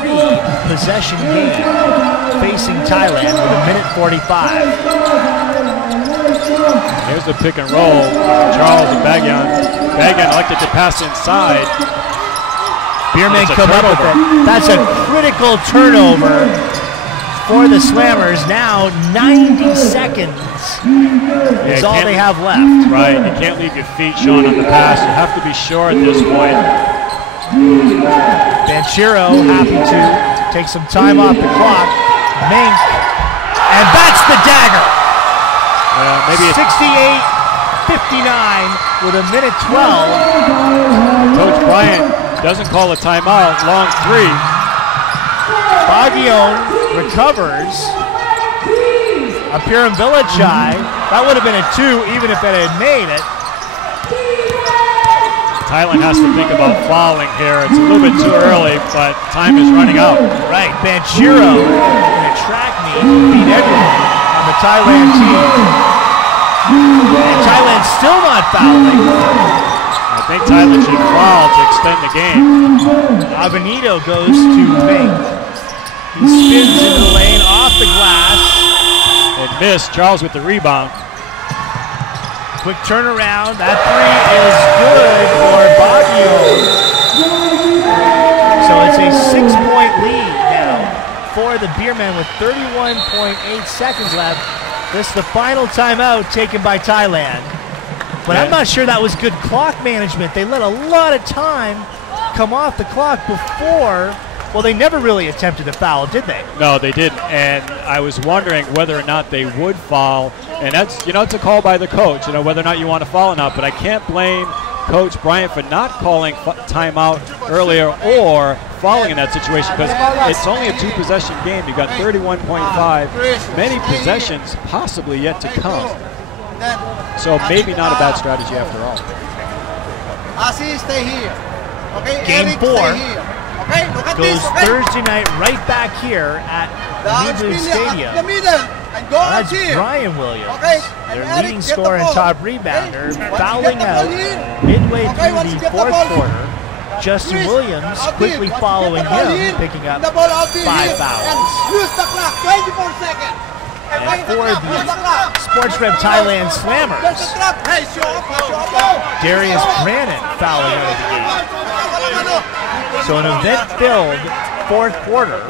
three-possession game facing Thailand with 1:45. Here's the pick and roll. Charles and Bagyan. Bagyan elected to pass inside. Beermen come up with it. That's a critical turnover for the Slammers. Now 90 seconds is all they have left. Right, you can't leave your feet, Sean, on the pass. You have to be sure at this point. Banchero happy to take some time off the clock. Mink, and that's the dagger. Maybe 68-59 with 1:12. Coach Bryant doesn't call a timeout. Long three. Baguion recovers. Apiram Vilichai. That would have been a 2 even if it had made it. Thailand has to think about fouling here. It's a little bit too early, but time is running out. Right, Banchero in a track meet beat everyone on the Thailand team. And Thailand's still not fouling. I think Thailand should foul to extend the game. Avenito goes to Mink. He spins into the lane off the glass. And missed. Charles with the rebound. Quick turnaround. That three is good for Baguio. So it's a 6-point lead now for the Beermen with 31.8 seconds left. This is the final timeout taken by Thailand. But I'm not sure that was good clock management. They let a lot of time come off the clock before. Well, they never really attempted to foul, did they? No, they didn't. And I was wondering whether or not they would foul. And that's, it's a call by the coach, whether or not you want to foul or not. But I can't blame Coach Bryant for not calling timeout earlier or fouling in that situation, because it's only a 2-possession game. You've got 31.5, many possessions possibly yet to come. So maybe not a bad strategy after all. Asi, stay here. Okay, Game Eric, 4 stay here. Okay, look at goes this, okay? Thursday night right back here at Newboo Stadium. The middle, and go out That's here. Brian Williams, Okay, their and leading Eric, get the scorer and ball. top rebounder, Okay, fouling once you get the out ball here. midway Okay, through once you the get the fourth ball- quarter. Justin Chris, Williams out quickly here. Once you following get the ball him, here, picking up the ball out here, 5 fouls. And use the clock, 24 seconds. And for the Sports Rev Thailand Slammers, There's a trap. Hey, show up. Darius Brannon fouling out of the game. So an event-filled fourth quarter.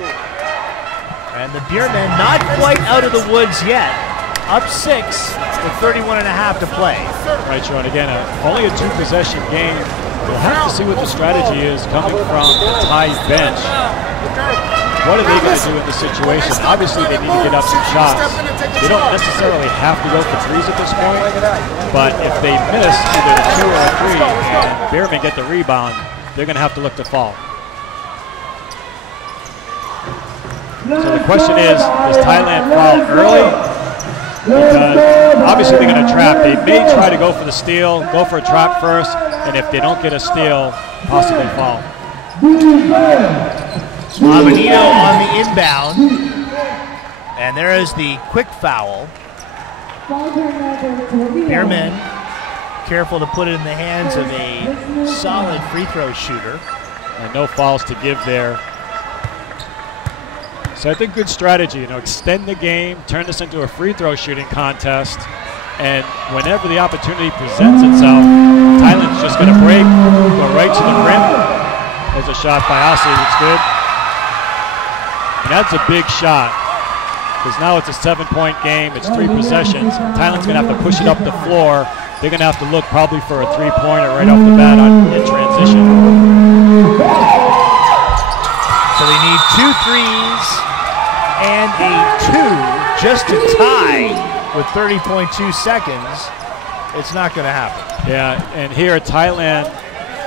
And the Beermen not quite out of the woods yet. Up 6 with 31.5 to play. Right, Sean. Again, only a 2-possession game. We'll have to see what the strategy is coming from the Thai bench. What are they going to do in this situation? Obviously, they need to get up some shots. They don't necessarily have to go for threes at this point, but if they miss either the 2 or a 3 and Beermen get the rebound, they're going to have to look to fall. So the question is, does Thailand foul early? Because obviously they're going to trap. They may try to go for the steal, go for a trap first, and if they don't get a steal, possibly foul. Avenito on the inbound. And there is the quick foul. Beermen careful to put it in the hands of a solid free throw shooter. And no fouls to give there. So I think good strategy, extend the game, turn this into a free throw shooting contest, and whenever the opportunity presents itself, Thailand's just going to break, go right to the rim. There's a shot by Asi. It's good. And that's a big shot. Because now it's a 7-point game. It's 3 possessions. Thailand's going to have to push it up the floor. They're going to have to look probably for a 3-pointer right off the bat in transition. So they need 2 threes and a 2 just to tie with 30.2 seconds. It's not going to happen. Yeah, and here Thailand,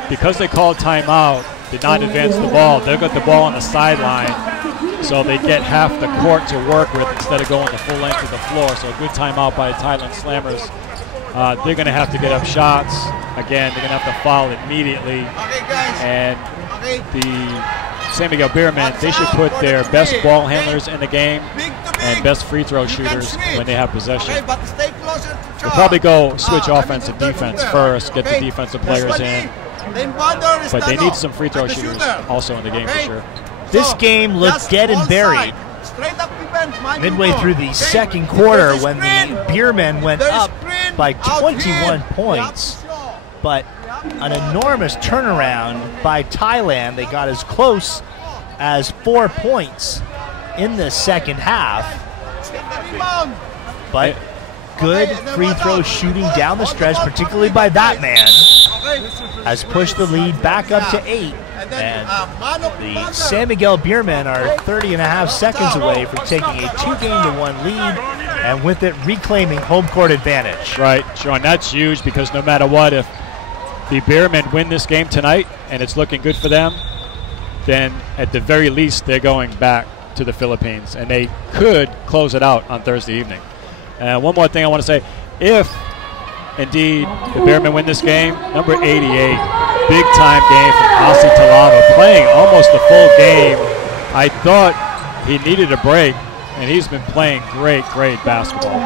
because they called timeout, did not advance the ball. They got the ball on the sideline, so they get half the court to work with instead of going the full length of the floor. So a good timeout by Thailand Slammers. They're going to have to get up shots. Again, they're going to have to foul immediately. And the San Miguel Beermen, they should put their best ball handlers in the game and best free throw shooters when they have possession. They'll probably go switch offense to defense first, get the defensive players in. But they need some free throw shooters also in the game for sure. This game looked dead and buried midway through the second quarter when the Beermen went up by 21 points. But an enormous turnaround by Thailand. They got as close as 4 points in the second half. But good free throw shooting down the stretch, particularly by that man, has pushed the lead back up to 8. And the San Miguel Beermen are 30.5 seconds away from taking a 2-game-to-1 lead, and with it reclaiming home court advantage. Right, Sean, that's huge because no matter what, if the Beermen win this game tonight and it's looking good for them, then at the very least they're going back to the Philippines, and they could close it out on Thursday evening. And one more thing I want to say, if indeed the Beermen win this game, number 88, big time game from Asi Talava, playing almost the full game. I thought he needed a break, and he's been playing great basketball.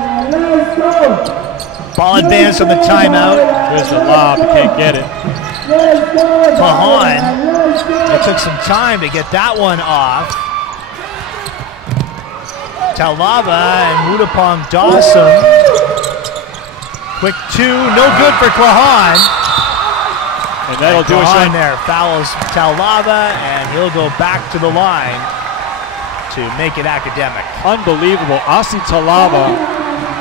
Ball advanced on the timeout. There's the lob, he can't get it. Mahan, it took some time to get that one off. Talava and Mudapong Dawson. Quick 2, no good for Klahan. And that'll do it. Klahan there fouls Talava, and he'll go back to the line to make it academic. Unbelievable. Asi Talava,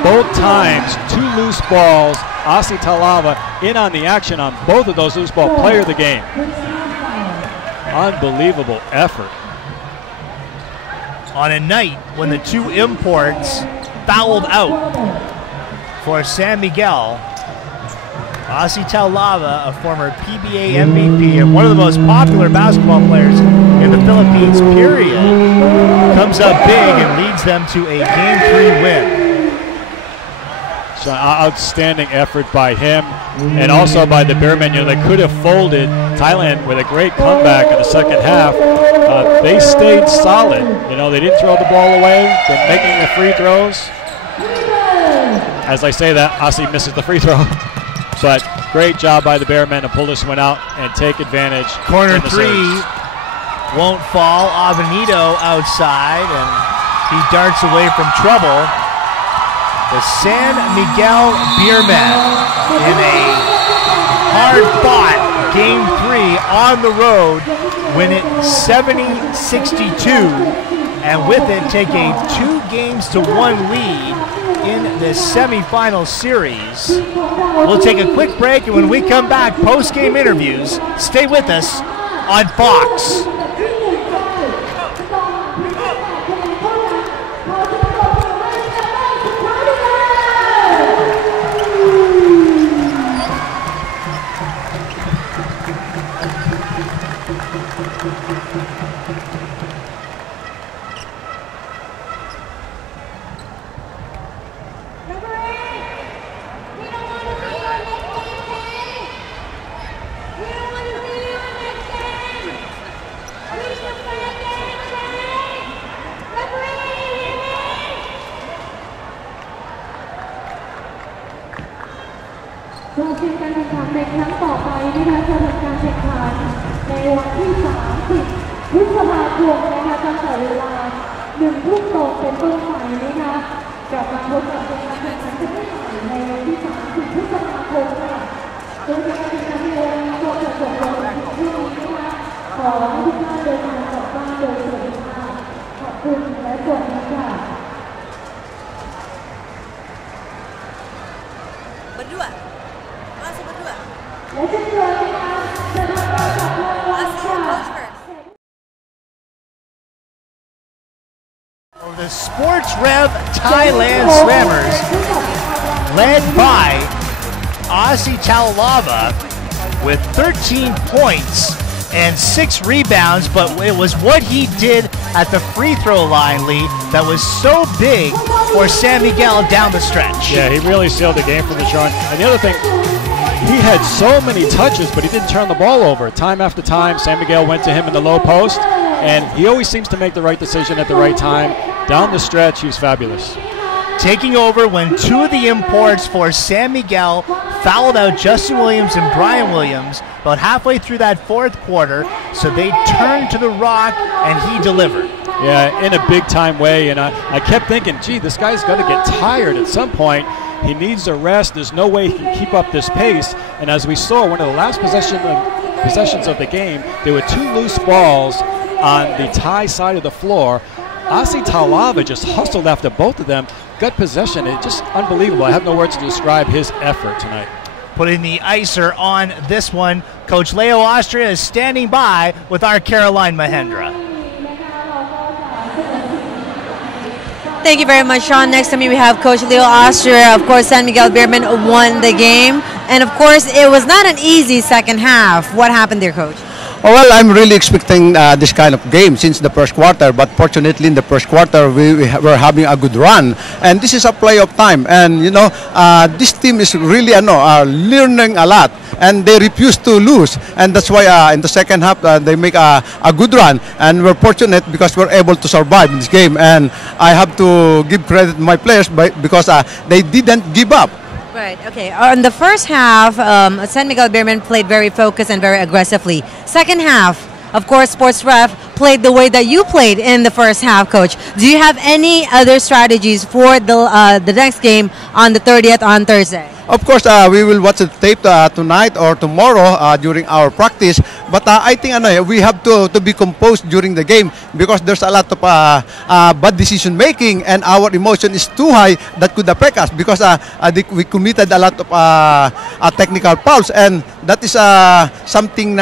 both times, 2 loose balls. Asi Talava in on the action on both of those loose ball, player of the game. Unbelievable effort. On a night when the 2 imports fouled out for San Miguel, Asi Talava, a former PBA MVP and one of the most popular basketball players in the Philippines, period, comes up big and leads them to a Game 3 win. So outstanding effort by him, and also by the Beermen. You know, they could have folded Thailand with a great comeback in the second half. They stayed solid. You know, they didn't throw the ball away. They're making the free throws. As I say that, Asi misses the free throw. But great job by the Beermen to pull this one out and take advantage. Corner 3 won't fall. Avenito outside, and he darts away from trouble. The San Miguel Beermen in a hard-fought Game 3 on the road win it 70-62, and with it take a 2-games-to-1 lead in the semifinal series. We'll take a quick break, and when we come back, post-game interviews. Stay with us on Fox.ขอ the Sports Rev Thailand Slammers, led by Aussie Talalava with 13 points and 6 rebounds, but it was what he did at the free throw line, Lee, that was so big for San Miguel down the stretch. Yeah, he really sealed the game for me, Sean. And the other thing, he had so many touches, but he didn't turn the ball over. Time after time, San Miguel went to him in the low post, and he always seems to make the right decision at the right time. Down the stretch, he was fabulous. Taking over when 2 of the imports for San Miguel fouled out Justin Williams and Brian Williams about halfway through that 4th quarter, so they turned to the rock and he delivered. Yeah, in a big-time way, and I kept thinking, gee, this guy's got to get tired at some point. He needs a rest. There's no way he can keep up this pace. And as we saw, one of the last possessions of the game, there were 2 loose balls on the Thai side of the floor. Aussie Talalava just hustled after both of them, got possession. It's just unbelievable. I have no words to describe his effort tonight. Putting the icer on this one, Coach Leo Austria is standing by with our Caroline Mahendra. Thank you very much, Sean. Next to me, we have Coach Leo Austria. Of course, San Miguel Beermen won the game. And, of course, it was not an easy second half. What happened there, Coach? Oh, well, I'm really expecting this kind of game since the first quarter, but fortunately in the first quarter we were having a good run, and this is a playoff time, and you know this team is really learning a lot, and they refuse to lose, and that's why in the second half they make a good run, and we're fortunate because we're able to survive in this game, and I have to give credit to my players because they didn't give up. Right, okay. In the first half, San Miguel Beermen played very focused and very aggressively. Second half, of course, Sports Ref played the way that you played in the first half, Coach. Do you have any other strategies for the next game on the 30th on Thursday? Of course, we will watch the tape tonight or tomorrow during our practice. But I think we have to be composed during the game because there's a lot of bad decision making, and our emotion is too high that could affect us because we committed a lot of technical fouls, and that is something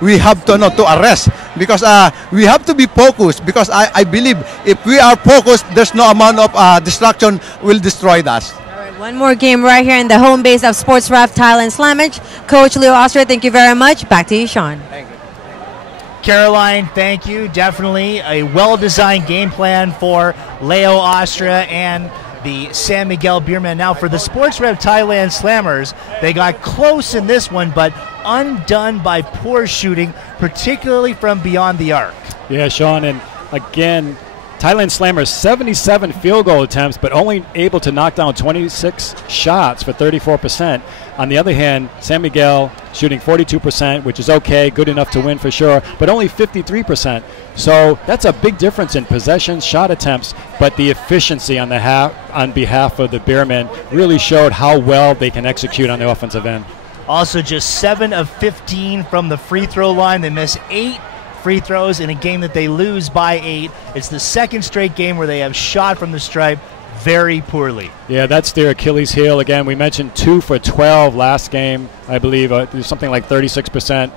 we have to arrest because we have to be focused because I believe if we are focused, there's no amount of distraction will destroy us. One more game right here in the home base of Sports Rev Thailand Slammage. Coach Leo Austria, thank you very much. Back to you, Sean. Thank you. Caroline, thank you. Definitely a well-designed game plan for Leo Austria and the San Miguel Beermen. Now for the Sports Rev Thailand Slammers, they got close in this one, but undone by poor shooting, particularly from beyond the arc. Yeah, Sean, and again, Thailand Slammers 77 field goal attempts, but only able to knock down 26 shots for 34%. On the other hand, San Miguel shooting 42%, which is okay, good enough to win for sure, but only 53%. So that's a big difference in possessions, shot attempts, but the efficiency on behalf of the Beermen really showed how well they can execute on the offensive end. Also just 7 of 15 from the free throw line. They miss 8 free throws in a game that they lose by 8. It's the second straight game where they have shot from the stripe very poorly. Yeah, that's their Achilles heel. Again, we mentioned 2 for 12 last game, I believe. There's something like 36%.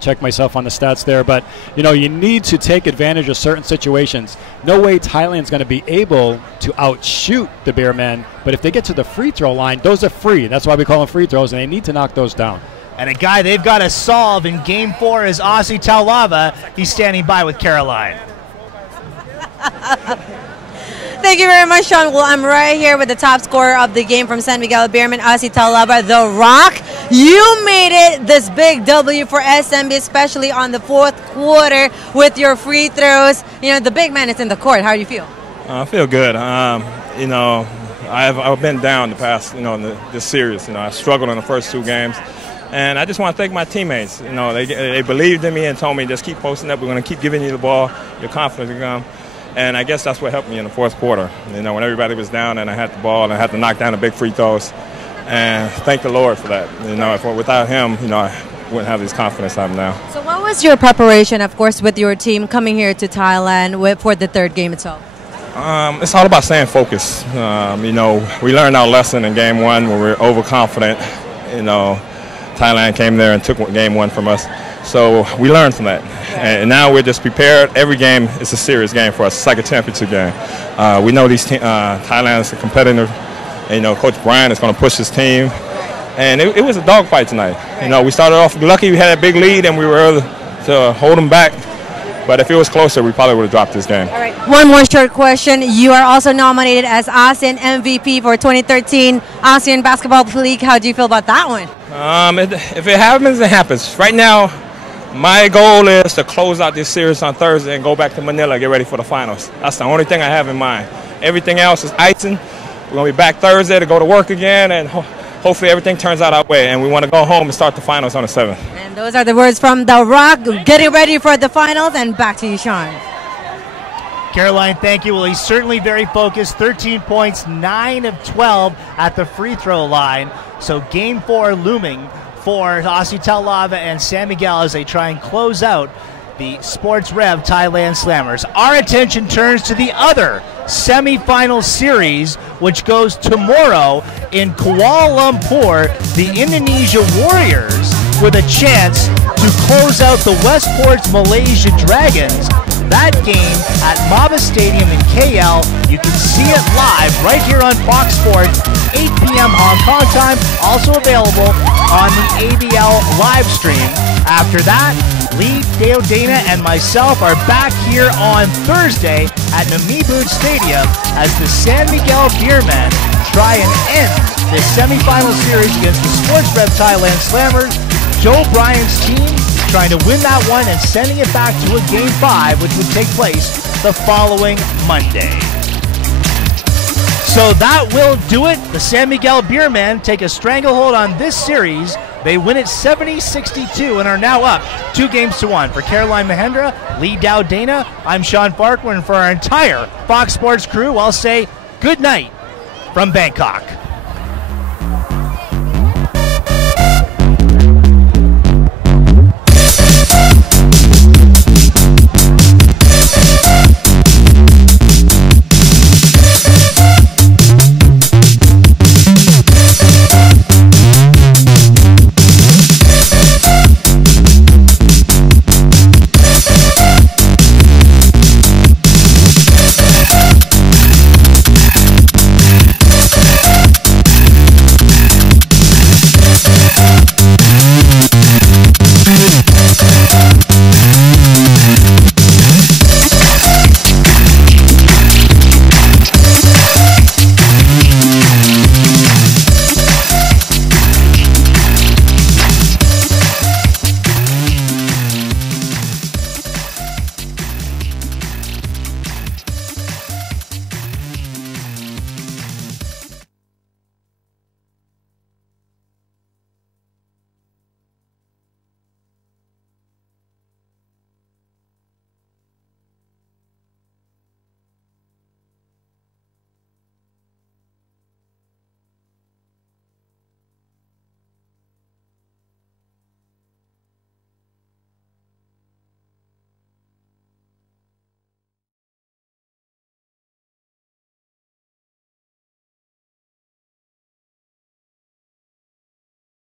Check myself on the stats there. But, you know, you need to take advantage of certain situations. No way Thailand's going to be able to outshoot the Beermen. But if they get to the free throw line, those are free. That's why we call them free throws, and they need to knock those down. And a guy they've got to solve in Game 4 is Aussie Talalava. He's standing by with Caroline. Thank you very much, Sean. Well, I'm right here with the top scorer of the game from San Miguel Beermen, Aussie Talalava, The Rock. You made it this big W for SMB, especially on the 4th quarter with your free throws. You know, the big man is in the court. How do you feel? I feel good. You know, I've been down the past, this series. You know, I struggled in the first 2 games. And I just want to thank my teammates. You know, they believed in me and told me just keep posting up. We're going to keep giving you the ball. Your confidence will come. And I guess that's what helped me in the 4th quarter. You know, when everybody was down and I had the ball and I had to knock down the big free throws. And thank the Lord for that. You know, without him, I wouldn't have this confidence I have now. So what was your preparation, of course, with your team coming here to Thailand for the 3rd game itself? It's all about staying focused. You know, we learned our lesson in Game 1 where we were overconfident. You know, Thailand came there and took Game 1 from us. So we learned from that, and now we're just prepared. Every game is a serious game for us. It's like a championship game. We know Thailand is a competitor. And, you know, Coach Brian is going to push his team, and it was a dogfight tonight. You know, we started off lucky. We had a big lead, and we were able to hold them back. But if it was closer, we probably would have dropped this game. All right. One more short question. You are also nominated as ASEAN MVP for 2013 ASEAN Basketball League. How do you feel about that one? If it happens, it happens. Right now, my goal is to close out this series on Thursday and go back to Manila, get ready for the finals. That's the only thing I have in mind. Everything else is icing. We're going to be back Thursday to go to work again, and hopefully everything turns out our way. And we want to go home and start the finals on the 7th. And those are the words from The Rock, getting ready for the finals. And back to you, Sean. Caroline, thank you. Well, he's certainly very focused. 13 points, 9 of 12 at the free throw line. So game 4 looming for Aussie Taulava and San Miguel as they try and close out the Sports Rev Thailand Slammers. Our attention turns to the other semifinal series, which goes tomorrow in Kuala Lumpur. The Indonesia Warriors with a chance to close out the Westport's Malaysia Dragons. That game at Maba Stadium in KL. You can see it live right here on Fox Sports, 8 p.m. Hong Kong time. Also available on the ABL live stream. After that, Lee, Dale, Dana, and myself are back here on Thursday at Namibud Stadium as the San Miguel Beermen try and end this semifinal series against the Sports Rev Thailand Slammers. Joe Bryan's team trying to win that one and sending it back to a Game 5, which would take place the following Monday. So that will do it. The San Miguel Beermen take a stranglehold on this series. They win it 70-62 and are now up 2-1. For Caroline Mahendra, Lee Dow Dana, I'm Sean Farquhar, and for our entire Fox Sports crew, I'll say good night from Bangkok.